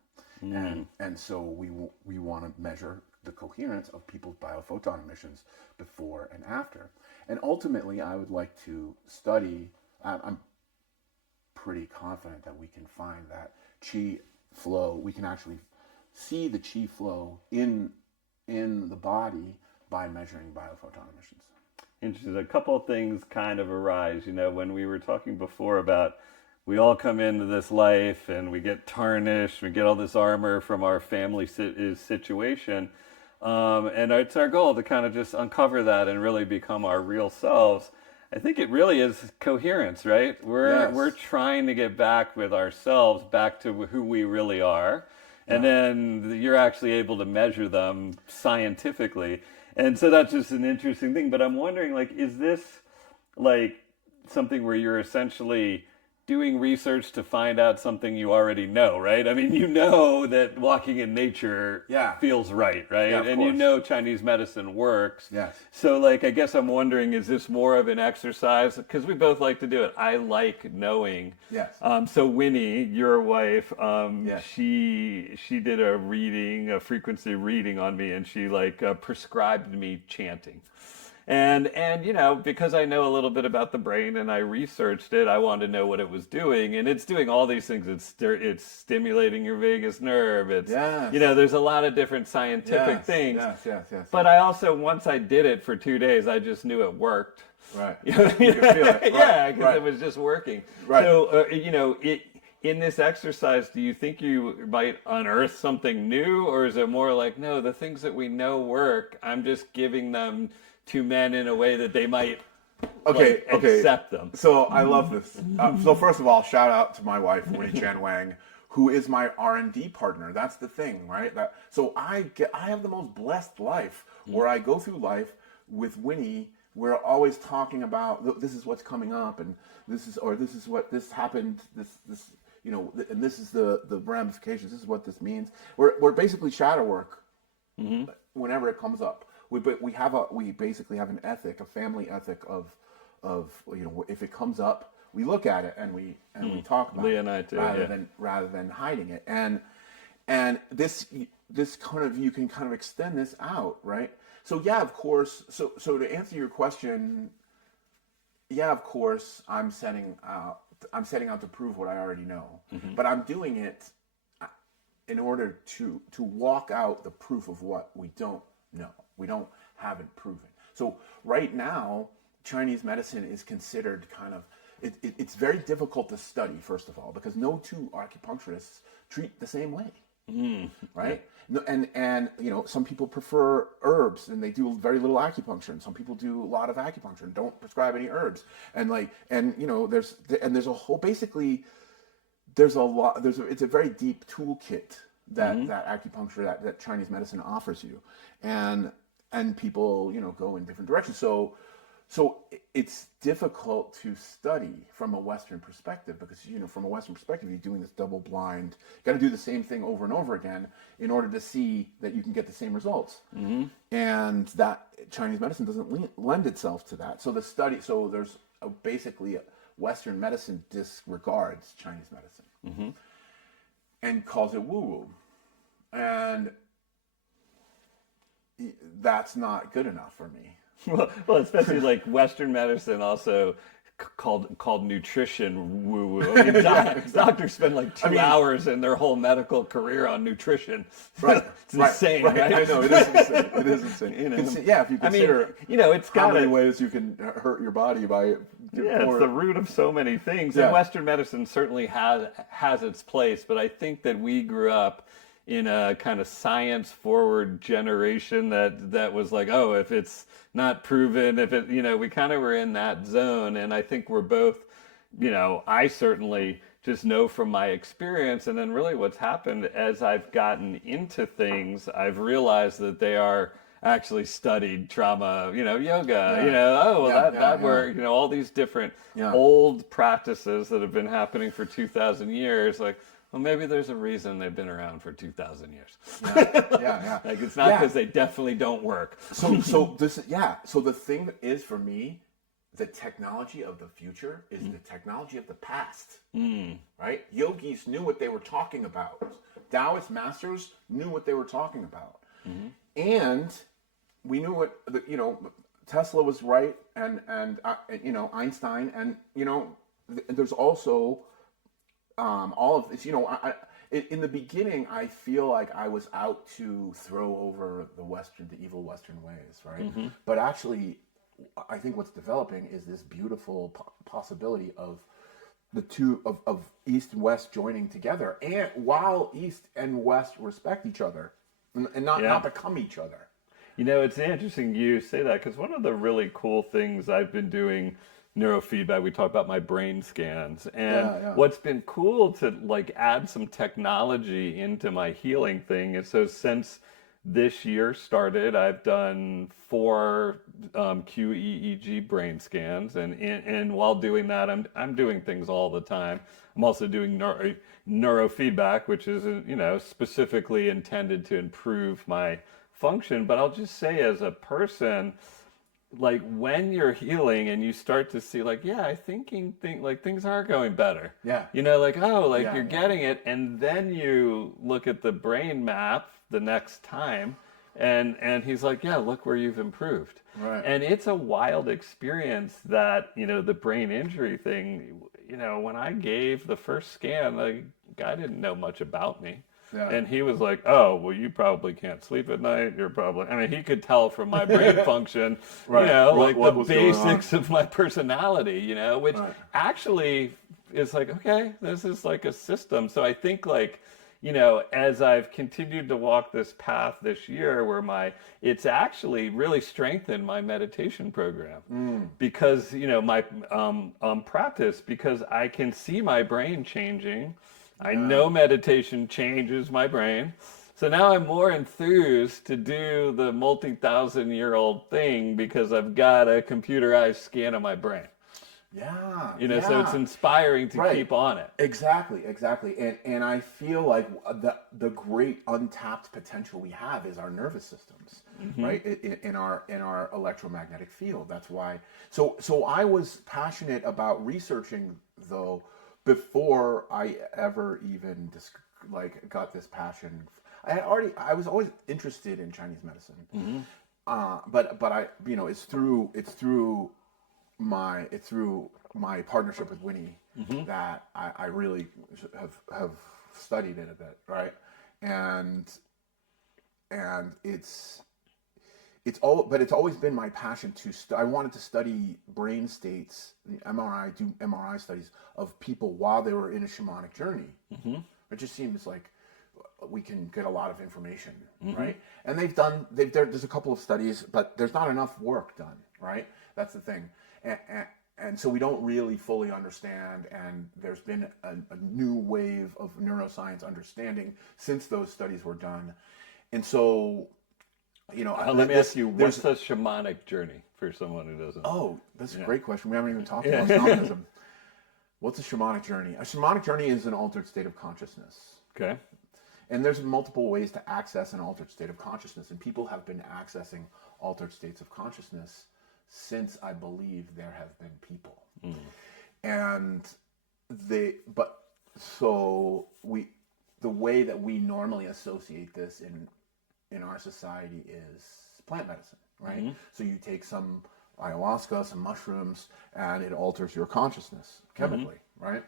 And so we want to measure the coherence of people's biophoton emissions before and after. And ultimately, I would like to study. I'm pretty confident that we can find that chi flow. We can actually see the chi flow in the body by measuring biophoton emissions. Interesting. A couple of things kind of arise. When we were talking before about we all come into this life and we get tarnished, we get all this armor from our family situation, and it's our goal to kind of just uncover that and really become our real selves. I think it really is coherence, right? We're trying to get back with ourselves, back to who we really are. And then you're actually able to measure them scientifically. And so that's just an interesting thing. But I'm wondering, is this something where you're essentially doing research to find out something you already know, right? I mean, that walking in nature feels right? Yeah, and Chinese medicine works. Yes. So, I guess I'm wondering, is this more of an exercise? Because we both like to do it. I like knowing. Yes. So Winnie, your wife, yes. she did a frequency reading on me, and she prescribed me chanting. And because I know a little bit about the brain and I researched it, I wanted to know what it was doing, and it's doing all these things. It's stimulating your vagus nerve. It's there's a lot of different scientific things. Yes. But I also, once I did it for 2 days, I just knew it worked. Right. You could feel it. Right. Because it was just working. Right. So in this exercise, do you think you might unearth something new, or is it more like, no, the things that we know work, I'm just giving them to men in a way that they might accept them? So I love this. So first of all, shout out to my wife, Winnie Chan Wang, who is my R&D partner. That's the thing, right? So I have the most blessed life where I go through life with Winnie. We're always talking about this is what's coming up, and this is what this happened. And this is the ramifications. This is what this means. We're basically shadow work whenever it comes up. We basically have an ethic, a family ethic of if it comes up, we look at it and we talk about Leah and I too, rather than hiding it. And this kind of, you can kind of extend this out, right? So of course. So to answer your question, of course, I'm setting out to prove what I already know, but I'm doing it in order to walk out the proof of what we don't know. We haven't proven. So right now, Chinese medicine is considered kind of, it's very difficult to study, first of all, because no two acupuncturists treat the same way, right? No, and some people prefer herbs and they do very little acupuncture, and some people do a lot of acupuncture and don't prescribe any herbs. And there's a whole, basically, it's a very deep toolkit that acupuncture, that Chinese medicine offers you, and people go in different directions. So it's difficult to study from a Western perspective, because from a Western perspective, you're doing this double blind. You got to do the same thing over and over again in order to see that you can get the same results. And that Chinese medicine doesn't lend itself to that. So there's basically Western medicine disregards Chinese medicine and calls it woo-woo. And that's not good enough for me. Well, especially Western medicine also called nutrition woo-woo. I mean, doctors spend 2 hours in their whole medical career on nutrition. Right. It's insane, right? I know, it is insane. It is insane. If you consider it's how many ways you can hurt your body by it's the root of so many things. And Western medicine certainly has its place, but I think that we grew up in a kind of science-forward generation that was like, oh, if it's not proven, we kind of were in that zone. And I think we're both, I certainly just know from my experience, and then really what's happened as I've gotten into things, I've realized that they are actually studied trauma, yoga, that work, all these different old practices that have been happening for 2,000 years, Well, maybe there's a reason they've been around for 2,000 years. Yeah. Like it's not because they definitely don't work. So the thing is for me, the technology of the future is the technology of the past. Right? Yogis knew what they were talking about. Taoist masters knew what they were talking about. And we knew what Tesla was right, and Einstein, and there's also all of this. In the beginning, I feel like I was out to throw over the evil Western ways, right? But actually, I think what's developing is this beautiful possibility of the two of East and West joining together, and while East and West respect each other and not become each other. It's interesting you say that because one of the really cool things I've been doing neurofeedback, we talk about my brain scans, and what's been cool to like add some technology into my healing thing is so since this year started, I've done 4 QEEG brain scans, and while doing that, I'm doing things all the time. I'm also doing neurofeedback, which is specifically intended to improve my function. But I'll just say, as a person, like when you're healing and you start to see like, I think like things are going better. You're getting it, and then you look at the brain map the next time, and he's like, look where you've improved. Right. And it's a wild experience that the brain injury thing. When I gave the first scan, the guy didn't know much about me. Yeah. And he was like, oh, well, you probably can't sleep at night. He could tell from my brain function, right. the basics of my personality, which actually is like, okay, this is like a system. So I think like, as I've continued to walk this path this year where it's actually really strengthened my meditation program because, my practice, because I can see my brain changing. I know meditation changes my brain. So now I'm more enthused to do the multi-thousand-year-old thing because I've got a computerized scan of my brain. So it's inspiring to keep on it. Exactly. And I feel like the great untapped potential we have is our nervous systems, right? In our electromagnetic field. That's why. So I was passionate about researching, though, before I ever even got this passion. I was always interested in Chinese medicine, but I it's through my partnership with Winnie that I really have studied it a bit, right? And it's always been my passion I wanted to study brain states, do MRI studies of people while they were in a shamanic journey. It just seems like we can get a lot of information, right? And there's a couple of studies, but there's not enough work done, right? That's the thing. And so we don't really fully understand, and there's been a new wave of neuroscience understanding since those studies were done. And so, let me ask you, what's a shamanic journey for someone who doesn't? Oh, that's a great question. We haven't even talked about shamanism. What's a shamanic journey? A shamanic journey is an altered state of consciousness. Okay. And there's multiple ways to access an altered state of consciousness, and people have been accessing altered states of consciousness since I believe there have been people. And the way that we normally associate this in our society is plant medicine, right? So you take some ayahuasca, some mushrooms, and it alters your consciousness chemically, right?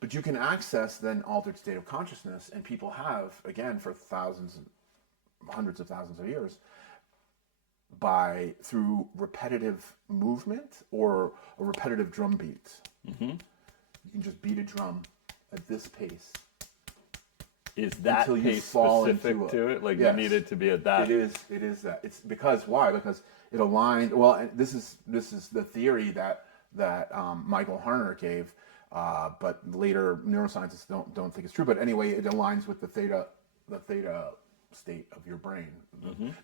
But you can access then altered state of consciousness, and people have, again, for hundreds of thousands of years, through repetitive movement or a repetitive drum beat. You can just beat a drum at this pace. Is that pace specific to it? Like, yes, you need it to be at that? It is that. It's because why? Because it aligned. Well, and this is the theory that Michael Harner gave, but later neuroscientists don't think it's true. But anyway, it aligns with the theta state of your brain.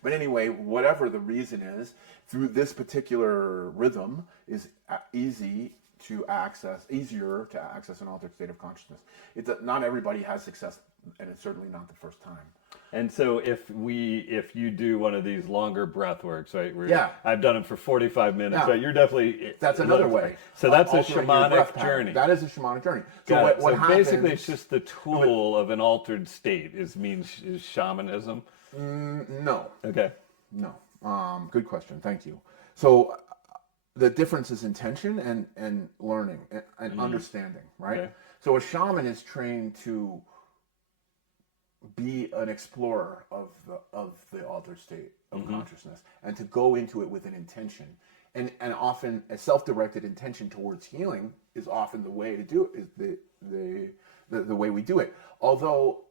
But anyway, whatever the reason is, through this particular rhythm is easy easier to access an altered state of consciousness. Not everybody has success, and it's certainly not the first time. And so if you do one of these longer breath works, right? Where Yeah. I've done them for 45 minutes, Yeah. right? You're definitely That's another way. So that's a altering your breath shamanic pattern. journey. That is a shamanic journey. Got it. What So happens, basically, it's just the tool of an altered state is shamanism. No. Okay. No. Good question. Thank you. So the difference is intention and learning and understanding, right? Okay. So a shaman is trained to be an explorer of the altered state of consciousness and to go into it with an intention. And often a self-directed intention towards healing is often the way to do it, is the way we do it. Although,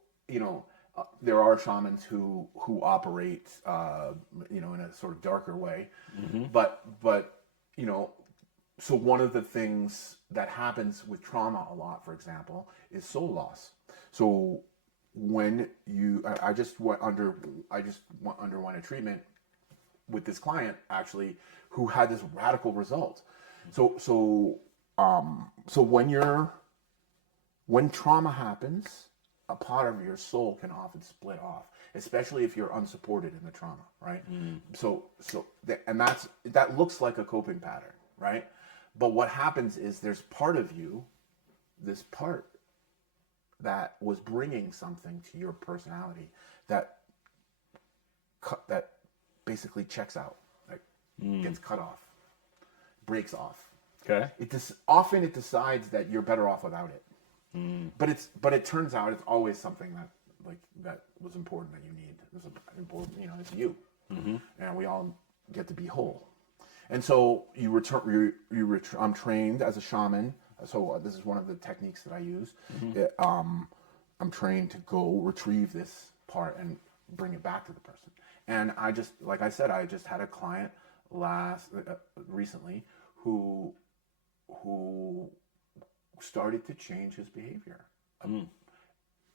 there are shamans who operate, in a sort of darker way. But so one of the things that happens with trauma a lot, for example, is soul loss. So when I just underwent a treatment with this client actually who had this radical result. So when trauma happens, a part of your soul can often split off, especially if you're unsupported in the trauma, right? That looks like a coping pattern, right? But what happens is there's part of you, this part that was bringing something to your personality that basically checks out, like gets cut off, breaks off. Okay. Often it decides that you're better off without it. But it turns out it's always something that was important that you need. It's important, it's you, and we all get to be whole. And so I'm trained as a shaman. So this is one of the techniques that I use. I'm trained to go retrieve this part and bring it back to the person. And I just had a client recently who started to change his behavior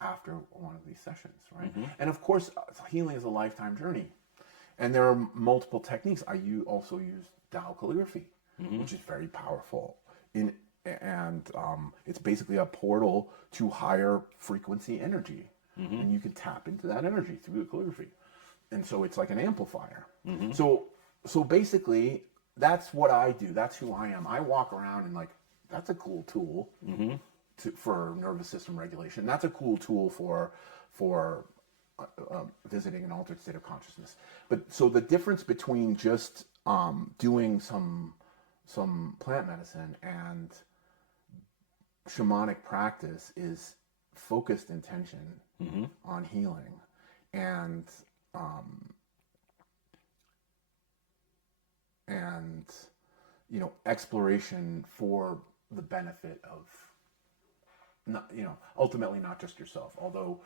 after one of these sessions, right? And of course, healing is a lifetime journey, and there are multiple techniques. I also use Tao calligraphy, which is very powerful. It's basically a portal to higher frequency energy, and you can tap into that energy through the calligraphy, and so it's like an amplifier. So basically, that's what I do. That's who I am. I walk around and that's a cool tool for nervous system regulation. That's a cool tool for visiting an altered state of consciousness. But so the difference between just doing some plant medicine and shamanic practice is focused intention on healing and exploration for the benefit of ultimately not just yourself, although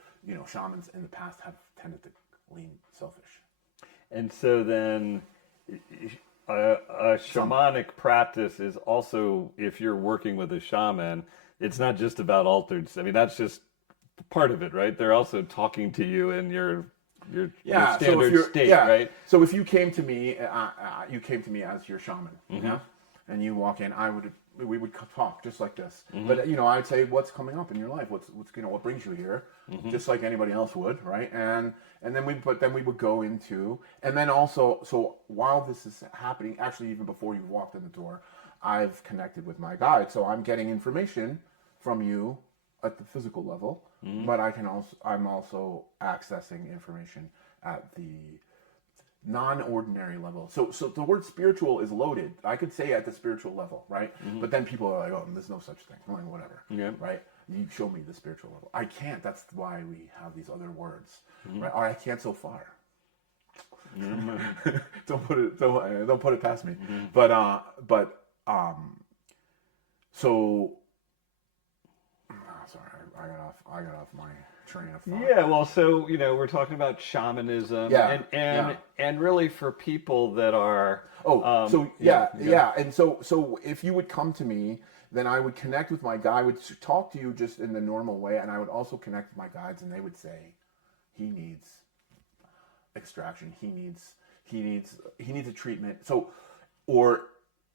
shamans in the past have tended to lean selfish. And so then a shamanic practice is also, if you're working with a shaman, it's not just about altered. I mean, that's just part of it, right? They're also talking to you in your standard state, right? So if you came to me, as your shaman, and you walk in, we would talk just like this. But I'd say, what's coming up in your life? What's what brings you here? Just like anybody else would, right? And then we would go into, and then also, so while this is happening, actually even before you walked in the door, I've connected with my guide, so I'm getting information from you at the physical level, but I'm also accessing information at the non-ordinary level. So the word spiritual is loaded. I could say at the spiritual level, right? But then people are like, oh, there's no such thing. I'm like, whatever, right? You show me the spiritual level. I can't. That's why we have these other words, right? Or I can't so far. Don't put it past me. So sorry, I got off my train of thought. Yeah, well, so we're talking about shamanism, and really for people that are and so if you would come to me, then I would connect with my guide. I would talk to you just in the normal way, and I would also connect with my guides, and they would say, he needs extraction, he needs a treatment, or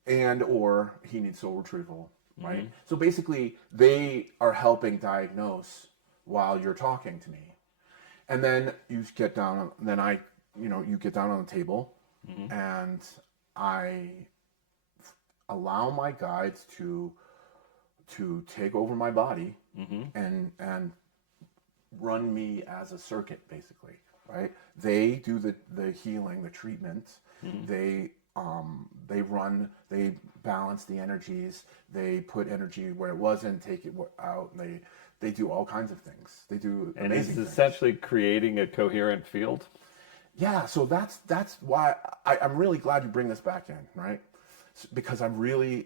he needs soul retrieval, right? So basically, they are helping diagnose while you're talking to me. And then you get down, then you get down on the table, and I allow my guides to take over my body and run me as a circuit, basically, right? They do the healing, the treatment. They run, they balance the energies, they put energy where it wasn't, take it out, and they do all kinds of things. They do And amazing it's things. essentially creating a coherent field. Yeah, so that's why I'm really glad you bring this back in, right? Because I'm really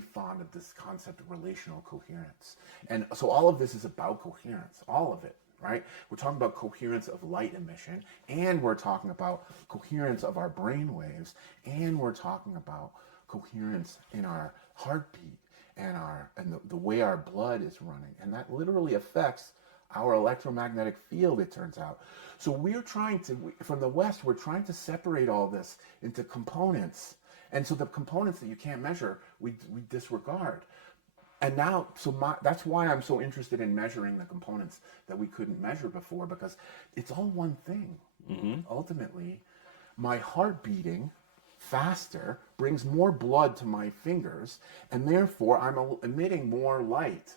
fond of this concept of relational coherence. And so all of this is about coherence, all of it, right? We're talking about coherence of light emission, and we're talking about coherence of our brain waves, and we're talking about coherence in our heartbeat and the way our blood is running. And that literally affects our electromagnetic field, it turns out. So from the West, we're trying to separate all this into components. And so the components that you can't measure, we disregard. And now, that's why I'm so interested in measuring the components that we couldn't measure before, because it's all one thing. Ultimately, my heart beating faster brings more blood to my fingers, and therefore I'm emitting more light.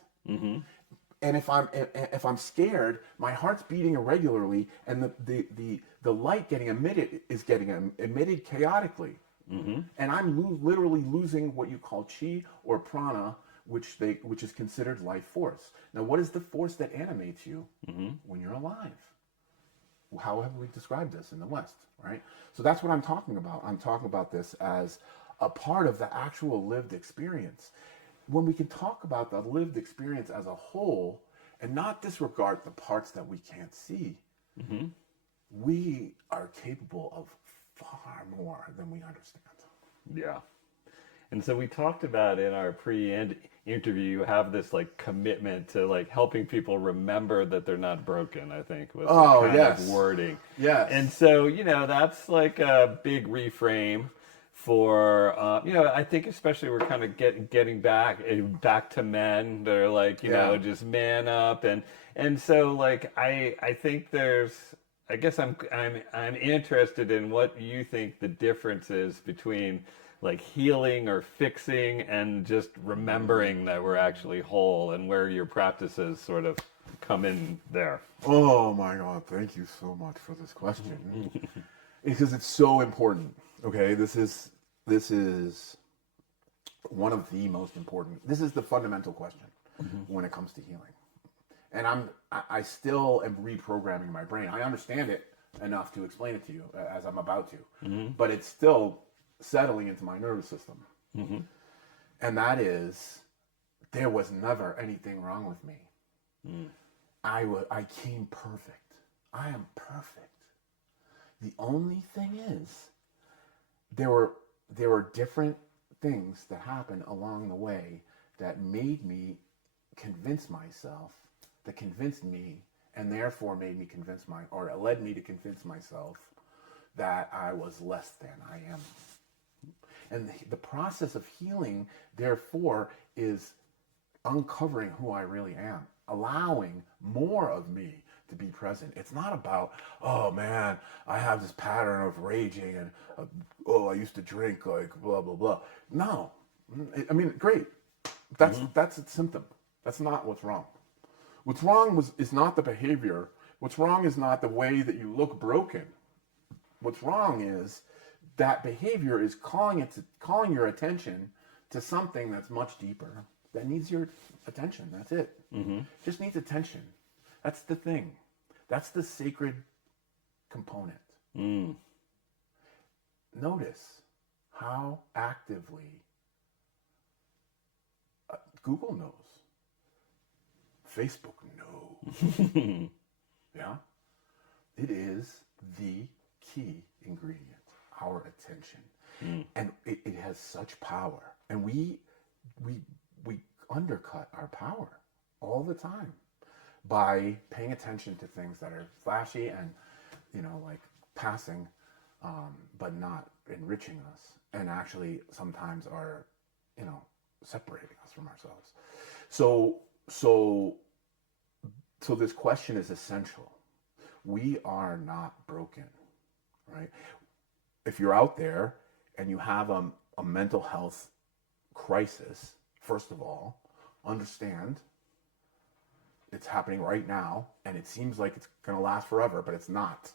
And if I'm scared, my heart's beating irregularly, and the light getting emitted is getting emitted chaotically. And I'm literally losing what you call chi or prana, which is considered life force. Now, what is the force that animates you when you're alive? How have we described this in the West, right? So that's what I'm talking about. I'm talking about this as a part of the actual lived experience. When we can talk about the lived experience as a whole and not disregard the parts that we can't see, we are capable of far more than we understand. Yeah. And so we talked about in our pre-interview, you have this like commitment to like helping people remember that they're not broken, I think, was the kind of wording. Yes. And so, that's like a big reframe for, I think especially we're kind of getting back to men. They're like, just man up. And so like, I think I guess I'm interested in what you think the difference is between like healing or fixing and just remembering that we're actually whole, and where your practices sort of come in there. Oh my God, thank you so much for this question. Because it's so important. Okay, this is one of the most important. This is the fundamental question when it comes to healing. And I still am reprogramming my brain. I understand it enough to explain it to you as I'm about to, but it's still settling into my nervous system. And that is, there was never anything wrong with me. I came perfect. I am perfect. The only thing is, there were different things that happened along the way that made me convince myself, that convinced me, and therefore made me or led me to convince myself that I was less than I am. And the process of healing, therefore, is uncovering who I really am, allowing more of me to be present. It's not about, oh man, I have this pattern of raging and, I used to drink, like, blah, blah, blah. No. I mean, great. That's a symptom. That's not what's wrong. What's wrong is not the behavior. What's wrong is not the way that you look broken. What's wrong is that behavior is calling your attention to something that's much deeper, that needs your attention. That's it. Just needs attention. That's the thing. That's the sacred component. Notice how actively Google knows. Facebook knows. Yeah? It is the key ingredient, our attention. And it has such power. And we undercut our power all the time by paying attention to things that are flashy and, like passing, but not enriching us. And actually sometimes are, separating us from ourselves. So so so this question is essential. We are not broken, right? If you're out there and you have a mental health crisis, first of all, understand it's happening right now and it seems like it's going to last forever, but it's not.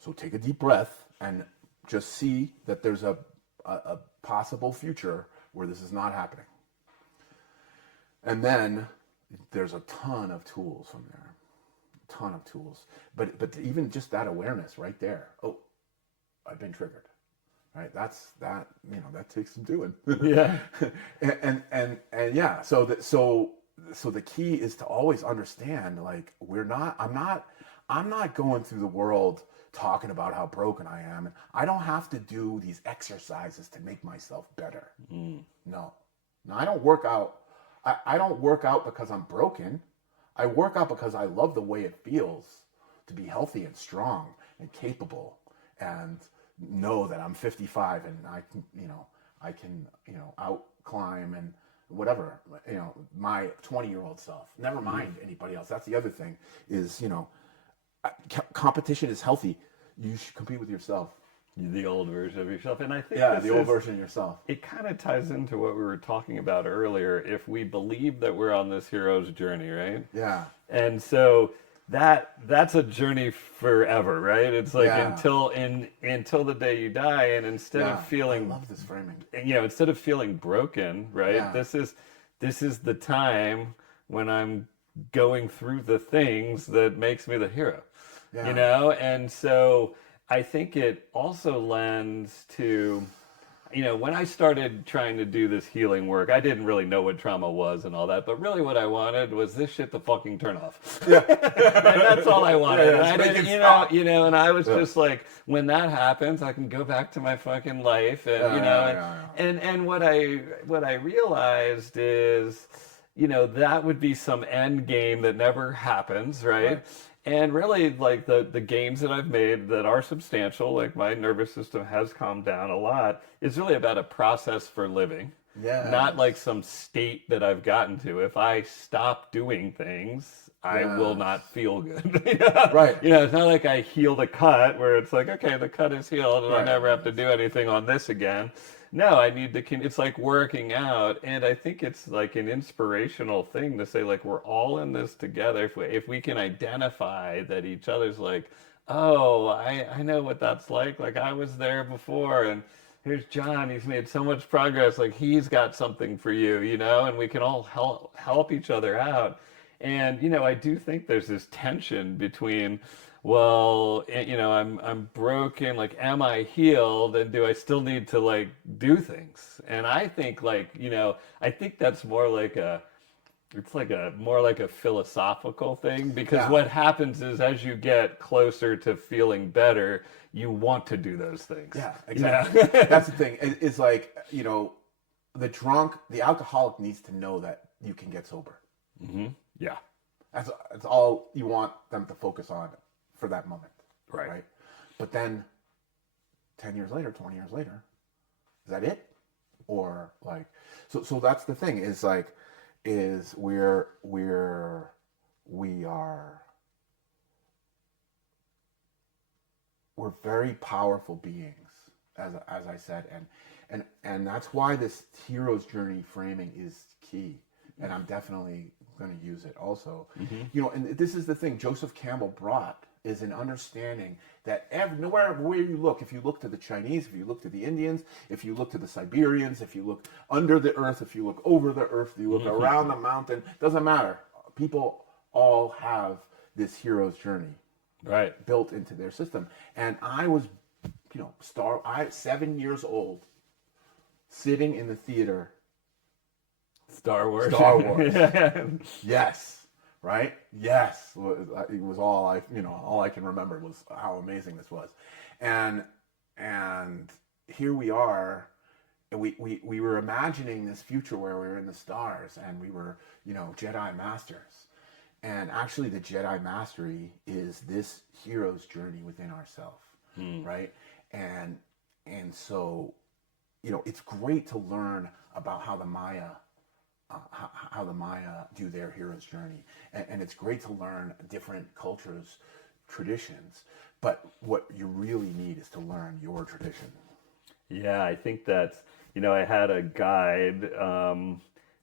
So take a deep breath and just see that there's a possible future where this is not happening. And then there's a ton of tools from there, a ton of tools. But even just that awareness right there. Oh, I've been triggered. Right? That takes some doing. Yeah. and yeah. So the key is to always understand, like, I'm not going through the world talking about how broken I am, and I don't have to do these exercises to make myself better. No, I don't work out. I don't work out because I'm broken. I work out because I love the way it feels to be healthy and strong and capable, and know that I'm 55 and I can out climb and whatever, my 20-year-old self. Never mind anybody else. That's the other thing is, competition is healthy. You should compete with yourself. The old version of yourself. And I think the old version of yourself. It kind of ties into what we were talking about earlier. If we believe that we're on this hero's journey, right? Yeah. And so that's a journey forever, right? It's like until the day you die, and instead of feeling, I love this framing. Instead of feeling broken, right? Yeah. This is the time when I'm going through the things that makes me the hero. Yeah. And so I think it also lends to, when I started trying to do this healing work, I didn't really know what trauma was and all that, but really what I wanted was this shit to fucking turn off. Yeah. And that's all I wanted. And I didn't, and I was just like, when that happens, I can go back to my fucking life, and and what I realized is, that would be some end game that never happens, right? And really, like the gains that I've made that are substantial, like my nervous system has calmed down a lot, is really about a process for living. Yeah. Not like some state that I've gotten to. If I stop doing things, I will not feel good. Right. It's not like I heal the cut where it's like, okay, the cut is healed and I never have to do anything on this again. No, I need to, it's like working out. And I think it's like an inspirational thing to say, like, we're all in this together. If we can identify that each other's like, oh, I know what that's like. Like, I was there before, and here's John. He's made so much progress. Like, he's got something for you, and we can all help each other out. And, I do think there's this tension between, well, I'm broken, like, am I healed, and do I still need to, like, do things? And I think, like, I think that's more like more like a philosophical thing, because what happens is, as you get closer to feeling better, you want to do those things. Yeah, exactly. That's the thing. It's like, the alcoholic needs to know that you can get sober. Mm-hmm. Yeah. That's all you want them to focus on for that moment. Right. But then 10 years later, 20 years later, is that it? Or like, so that's the thing, is like, we're very powerful beings, as I said, and that's why this hero's journey framing is key, and I'm definitely going to use it also. Mm-hmm. And this is the thing Joseph Campbell brought, is an understanding that nowhere where you look, if you look to the Chinese, if you look to the Indians, if you look to the Siberians, if you look under the earth, if you look over the earth, if you look around the mountain, doesn't matter. People all have this hero's journey built into their system. And I was, 7 years old, sitting in the theater. Star Wars. Yes. Right? Yes. It was all I can remember was how amazing this was. And here we are, and we were imagining this future where we were in the stars and we were, Jedi masters. And actually the Jedi mastery is this hero's journey within ourselves. Right? And so it's great to learn about how the Maya how the Maya do their hero's journey, and it's great to learn different cultures, traditions. But what you really need is to learn your tradition. Yeah, I think that's, I had a guide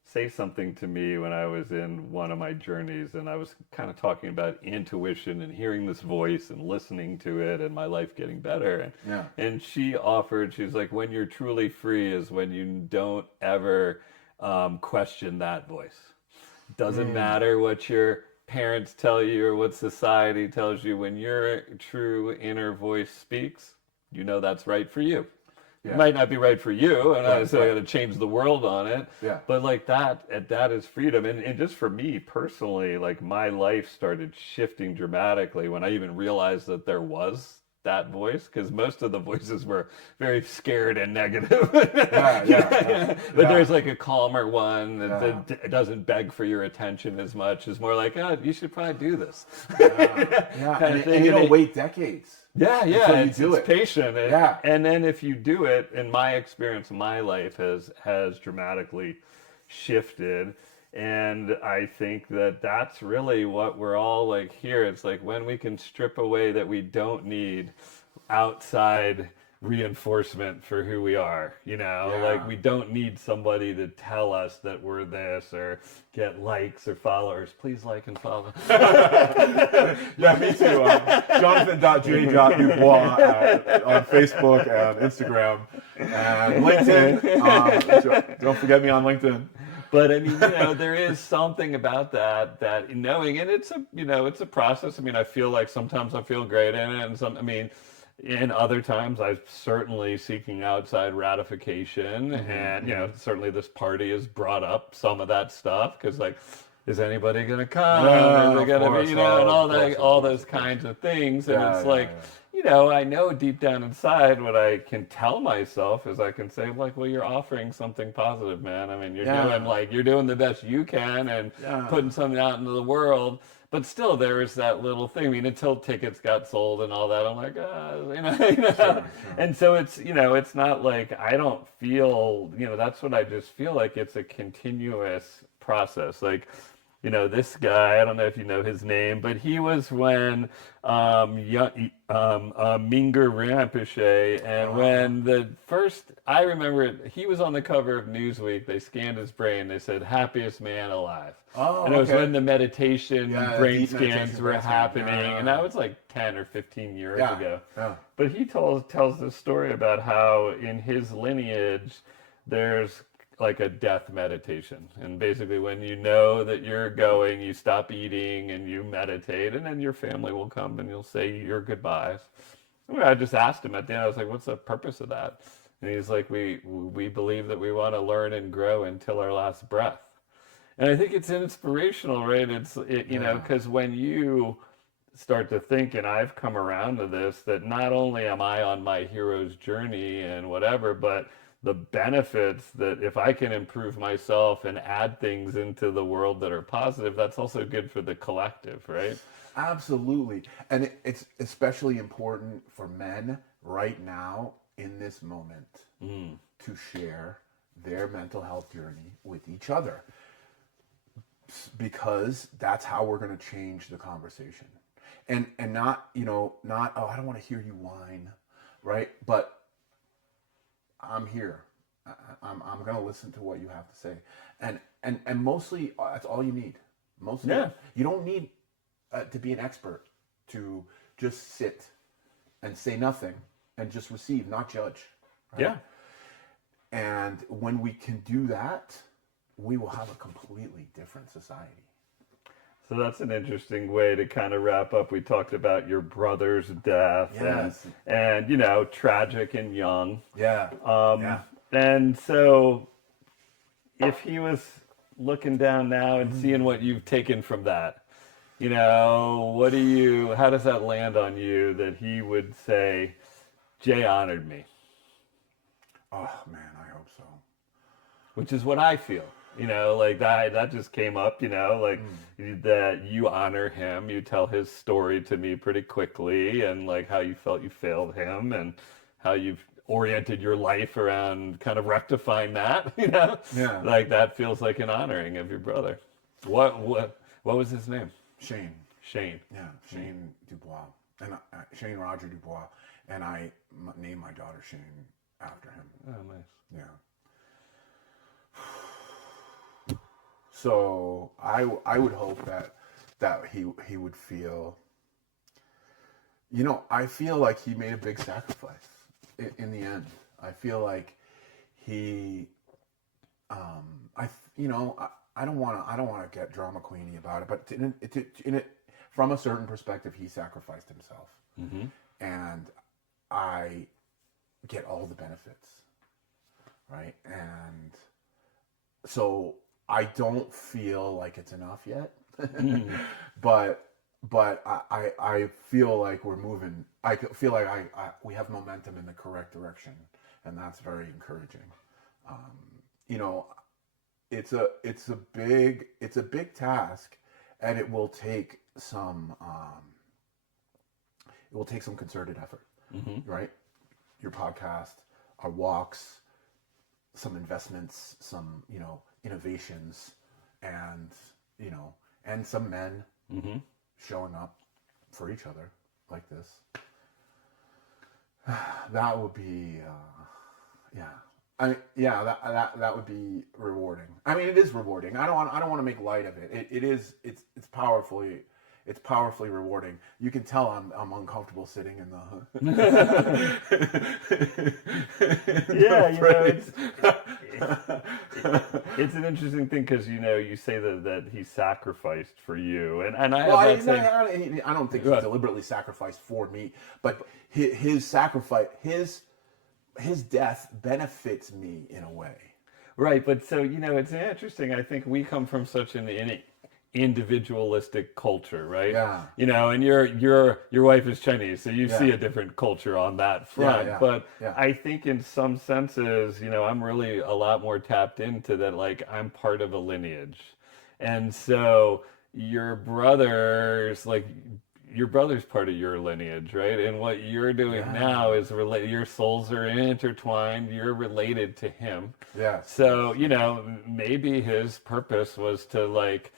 say something to me when I was in one of my journeys, and I was kind of talking about intuition and hearing this voice and listening to it and my life getting better. Yeah. And she's like, when you're truly free is when you don't ever question that voice. Doesn't matter what your parents tell you or what society tells you. When your true inner voice speaks, that's right for you. Yeah. It might not be right for you, and I say I right. got to change the world on it. Yeah. But like that is freedom. And just for me personally, like my life started shifting dramatically when I even realized that there was that voice, because most of the voices were very scared and negative. Yeah. But there's like a calmer one that Yeah. doesn't beg for your attention as much. It's more like, oh, you should probably do this. Yeah. Kind of thing. And you don't wait decades. Yeah, until you it's, do it's it. patient. Yeah. And then if you do it, in my experience, my life has dramatically shifted. And I think that that's really what we're all like here. It's like when we can strip away that we don't need outside reinforcement for who we are, like we don't need somebody to tell us that we're this or get likes or followers. Please like and follow. Yeah, me too. Jonathan.j.dubois on Facebook and Instagram and LinkedIn. Don't forget me on LinkedIn. But I mean, there is something about that knowing, and it's a process. I mean, I feel like sometimes I feel great in it, and in other times I'm certainly seeking outside ratification, and certainly this party has brought up some of that stuff because like, is anybody going to come? Is it going to be, and all those kinds of things, and it's like. I know deep down inside what I can tell myself is I can say like, well, you're offering something positive, man. I mean, you're doing the best you can and putting something out into the world. But still, there is that little thing. I mean, until tickets got sold and all that, I'm like, Sure. And so it's not like I don't feel, that's what I just feel like. It's a continuous process. Like, this guy, I don't know if you know his name, but he was when Minger Rinpoche, and when I remember it, he was on the cover of Newsweek. They scanned his brain. They said, happiest man alive. And it was when the meditation brain scans were happening. And that was like 10 or 15 years ago. Yeah. But he tells this story about how in his lineage, there's like a death meditation, and basically when you know that you're going, you stop eating and you meditate, and then your family will come and you'll say your goodbyes. I just asked him at the end, I was like, what's the purpose of that? And he's like, we believe that we want to learn and grow until our last breath. And I think it's inspirational, right? Because when you start to think, and I've come around to this, that not only am I on my hero's journey and whatever, but the benefits that if I can improve myself and add things into the world that are positive, that's also good for the collective, right? Absolutely. And it's especially important for men right now in this moment to share their mental health journey with each other, because that's how we're going to change the conversation. And not, oh, I don't want to hear you whine, right? But I'm here. I'm going to listen to what you have to say, and mostly that's all you need. Mostly, you don't need to be an expert to just sit and say nothing and just receive, not judge. Right? Yeah. And when we can do that, we will have a completely different society. So that's an interesting way to kind of wrap up. We talked about your brother's death, and tragic and young. And so if he was looking down now and seeing what you've taken from that, how does that land on you that he would say, Jay honored me? Oh man, I hope so. Which is what I feel. Like that just came up, that you honor him. You tell his story to me pretty quickly, and like how you felt you failed him and how you've oriented your life around kind of rectifying that, you know? Yeah. Like that feels like an honoring of your brother. What was his name? Shane. Shane. Yeah, Shane Dubois. And Shane Roger Dubois. And I named my daughter Shane after him. Oh, nice. Yeah. So I would hope that he would feel, I feel like he made a big sacrifice in the end. I feel like he, I don't want to get drama queeny about it, but from a certain perspective, he sacrificed himself, Mm-hmm. and I get all the benefits, right? And so I don't feel like it's enough yet, but I feel like we're moving. I feel like we have momentum in the correct direction, and that's very encouraging. You know, it's a big task, and it will take some concerted effort, Mm-hmm. right? Your podcast, our walks, some investments, some innovations, and and some men Mm-hmm. showing up for each other like this. That would be yeah. I mean, yeah, that would be rewarding. I mean, it is rewarding. I don't want to make light of it. It's powerfully rewarding. You can tell I'm uncomfortable sitting in the Yeah, it's an interesting thing because you say that he sacrificed for you, and I well, have that same. I don't think he deliberately sacrificed for me, but his sacrifice, his death benefits me in a way. Right, but so it's interesting. I think we come from such an individualistic culture, right? Yeah. And your wife is Chinese, so you see Yeah. a different culture on that front. Yeah. But Yeah. I think in some senses, I'm really a lot more tapped into that. Like I'm part of a lineage, and so your brother's part of your lineage, right? And what you're doing now is your souls are intertwined. You're related to him. Yes. So, maybe his purpose was to like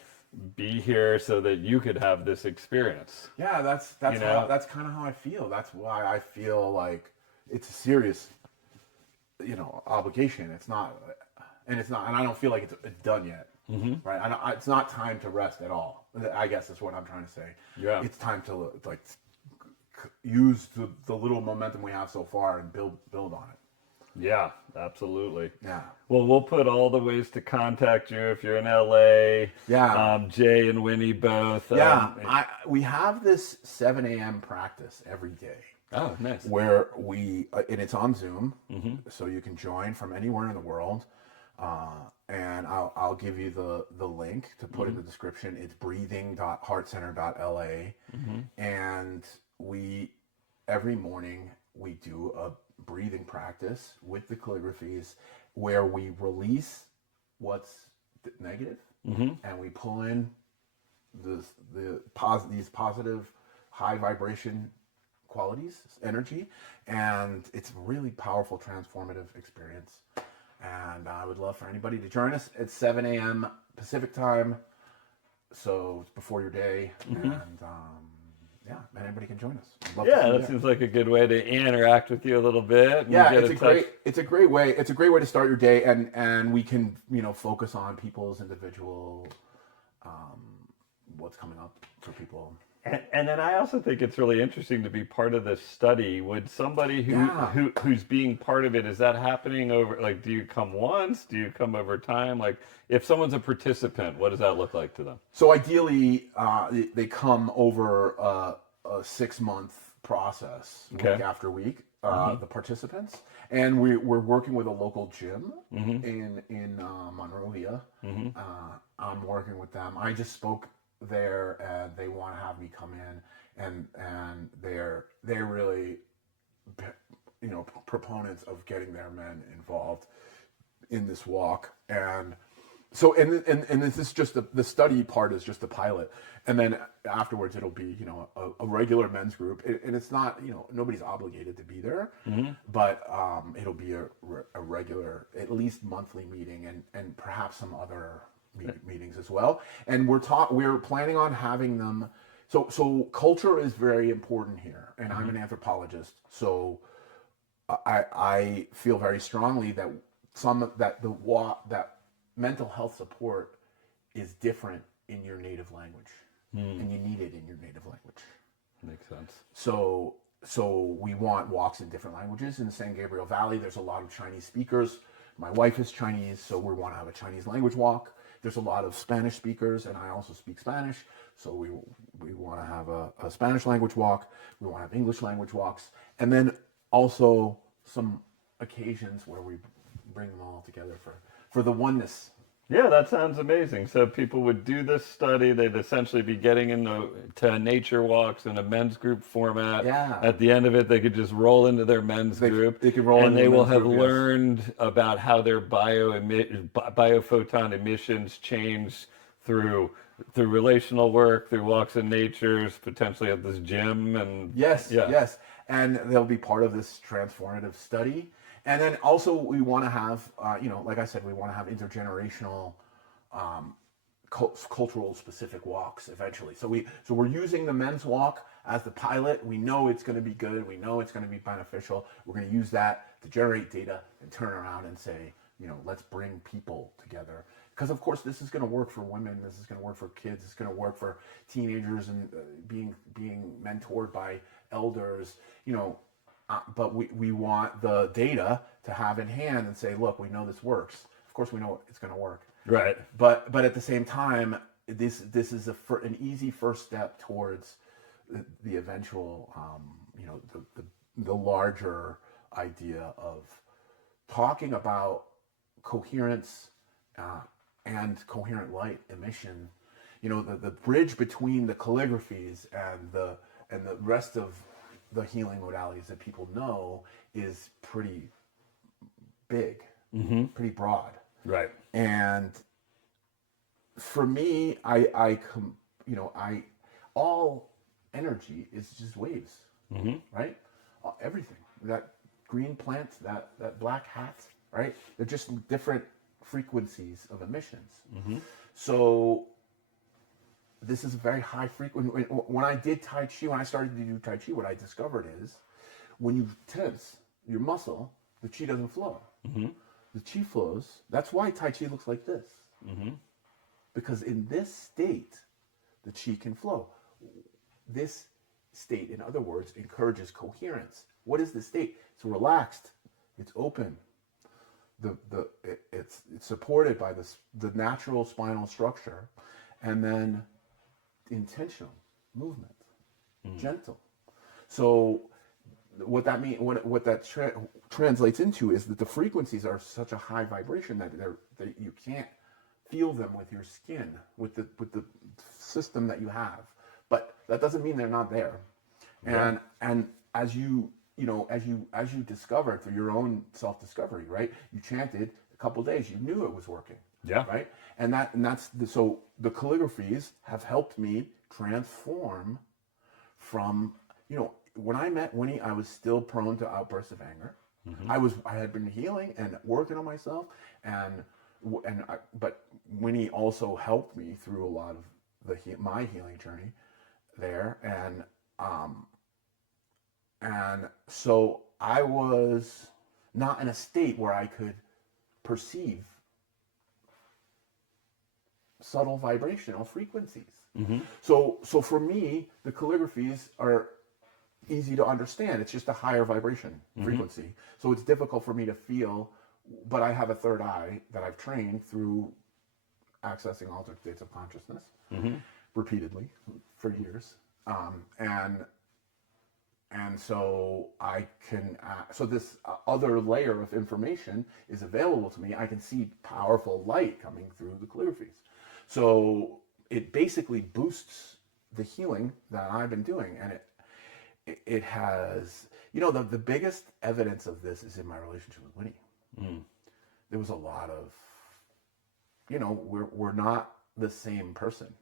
be here so that you could have this experience. Yeah, that's kind of how I feel. That's why I feel like it's a serious, obligation. It's not, and I don't feel like it's done yet. Mm-hmm. Right? It's not time to rest at all. I guess that's what I'm trying to say. Yeah. It's time to like use the little momentum we have so far and build on it. Yeah, absolutely. Yeah. Well, we'll put all the ways to contact you if you're in LA. Yeah. Jay and Winnie both. Yeah. We have this 7 a.m. practice every day. Oh, nice. Where and it's on Zoom, Mm-hmm. so you can join from anywhere in the world. And I'll give you the link to put in the description. It's breathing.heartcenter.la. Mm-hmm. And every morning we do a breathing practice with the calligraphies where we release what's negative, and we pull in these positive high vibration qualities, energy, and it's a really powerful transformative experience. And I would love for anybody to join us at 7 a.m. Pacific time, so it's before your day. And anybody can join us. Yeah, that seems like a good way to interact with you a little bit. Yeah, it's a great way to start your day, and we can focus on people's individual what's coming up for people. And then I also think it's really interesting to be part of this study. Would somebody who's being part of it, is that happening over, like, do you come once? Do you come over time? Like, if someone's a participant, what does that look like to them? So ideally, they come over a 6-month process, week after week, the participants. And we're working with a local gym in Monrovia. I'm working with them. I just spoke there, and they want to have me come in, and they're really proponents of getting their men involved in this walk. And So and this is just the study part is just the pilot, and then afterwards it'll be a regular men's group, and it's not nobody's obligated to be there, but it'll be a regular at least monthly meeting, and perhaps some other meetings as well. And we're planning on having them. So culture is very important here, and I'm an anthropologist, so I feel very strongly that that mental health support is different in your native language, and you need it in your native language. Makes sense. So we want walks in different languages. In the San Gabriel Valley, there's a lot of Chinese speakers. My wife is Chinese, so we want to have a Chinese language walk. There's a lot of Spanish speakers, and I also speak Spanish, so we want to have a Spanish language walk. We want to have English language walks, and then also some occasions where we bring them all together for the oneness. Yeah, that sounds amazing. So people would do this study. They'd essentially be getting to nature walks in a men's group format. Yeah. At the end of it, they could just roll into their men's group. They could roll and into they the will men's have group, yes. learned about how their biophoton emissions change through relational work, through walks in natures, potentially at this gym, and Yes, yeah. yes. And they'll be part of this transformative study. And then also we want to have, like I said, we want to have intergenerational, cultural specific walks eventually. So we're using the men's walk as the pilot. We know it's going to be good. We know it's going to be beneficial. We're going to use that to generate data and turn around and say, let's bring people together. Because of course this is going to work for women. This is going to work for kids. It's going to work for teenagers and being mentored by elders. But we want the data to have in hand and say, look, we know this works. Of course, we know it's going to work. Right. But at the same time, this is an easy first step towards the eventual, the larger idea of talking about coherence and coherent light emission. The bridge between the calligraphies and the rest of the healing modalities that people know is pretty big, pretty broad. Right. And for me, all energy is just waves, right? Everything, that green plant, that black hat, right? They're just different frequencies of emissions. So this is a very high frequency. When I did Tai Chi, when I started to do Tai Chi, what I discovered is when you tense your muscle, the Chi doesn't flow. The Chi flows. That's why Tai Chi looks like this. Because in this state, the Chi can flow. This state, in other words, encourages coherence. What is the state? It's relaxed. It's open. It's supported by the natural spinal structure, and then intentional movement, gentle. So what that means, what that translates into is that the frequencies are such a high vibration that you can't feel them with your skin, with the system that you have. But that doesn't mean they're not there. Yeah. And as you discovered through your own self-discovery, right? You chanted a couple days, you knew it was working. Yeah. Right? So the calligraphies have helped me transform from, when I met Winnie, I was still prone to outbursts of anger. I had been healing and working on myself, but Winnie also helped me through a lot of my healing journey there, and so I was not in a state where I could perceive subtle vibrational frequencies. So for me, the calligraphies are easy to understand. It's just a higher vibration frequency. So it's difficult for me to feel, but I have a third eye that I've trained through accessing altered states of consciousness repeatedly for years. And so I can, so this other layer of information is available to me. I can see powerful light coming through the calligraphies. So it basically boosts the healing that I've been doing. And it has, the biggest evidence of this is in my relationship with Winnie. There was a lot of we're not the same person,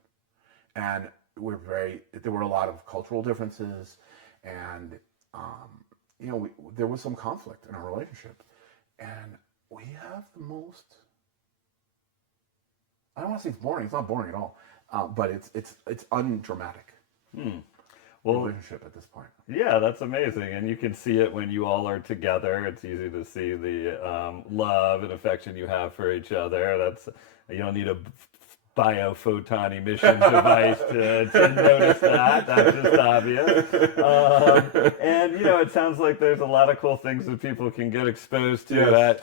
and there were a lot of cultural differences, and there was some conflict in our relationship, and we have the most. I don't want to say it's boring. It's not boring at all, but it's undramatic. Well, relationship at this point. Yeah, that's amazing, and you can see it when you all are together. It's easy to see the love and affection you have for each other. You don't need a biophoton emission device to notice that. That's just obvious. And it sounds like there's a lot of cool things that people can get exposed to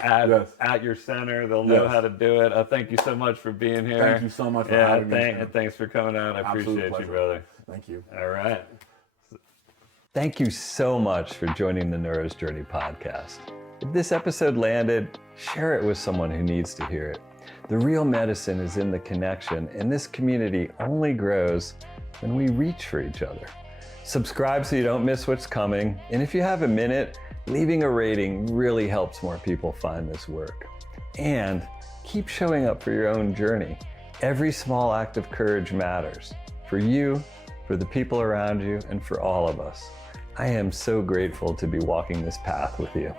at your center. They'll know how to do it. Thank you so much for being here. Thank you so much for having me. And thanks for coming out. I appreciate you, brother. Thank you. All right. Thank you so much for joining the Neuro's Journey podcast. If this episode landed, share it with someone who needs to hear it. The real medicine is in the connection, and this community only grows when we reach for each other. Subscribe so you don't miss what's coming, and if you have a minute, leaving a rating really helps more people find this work. And keep showing up for your own journey. Every small act of courage matters, for you, for the people around you, and for all of us. I am so grateful to be walking this path with you.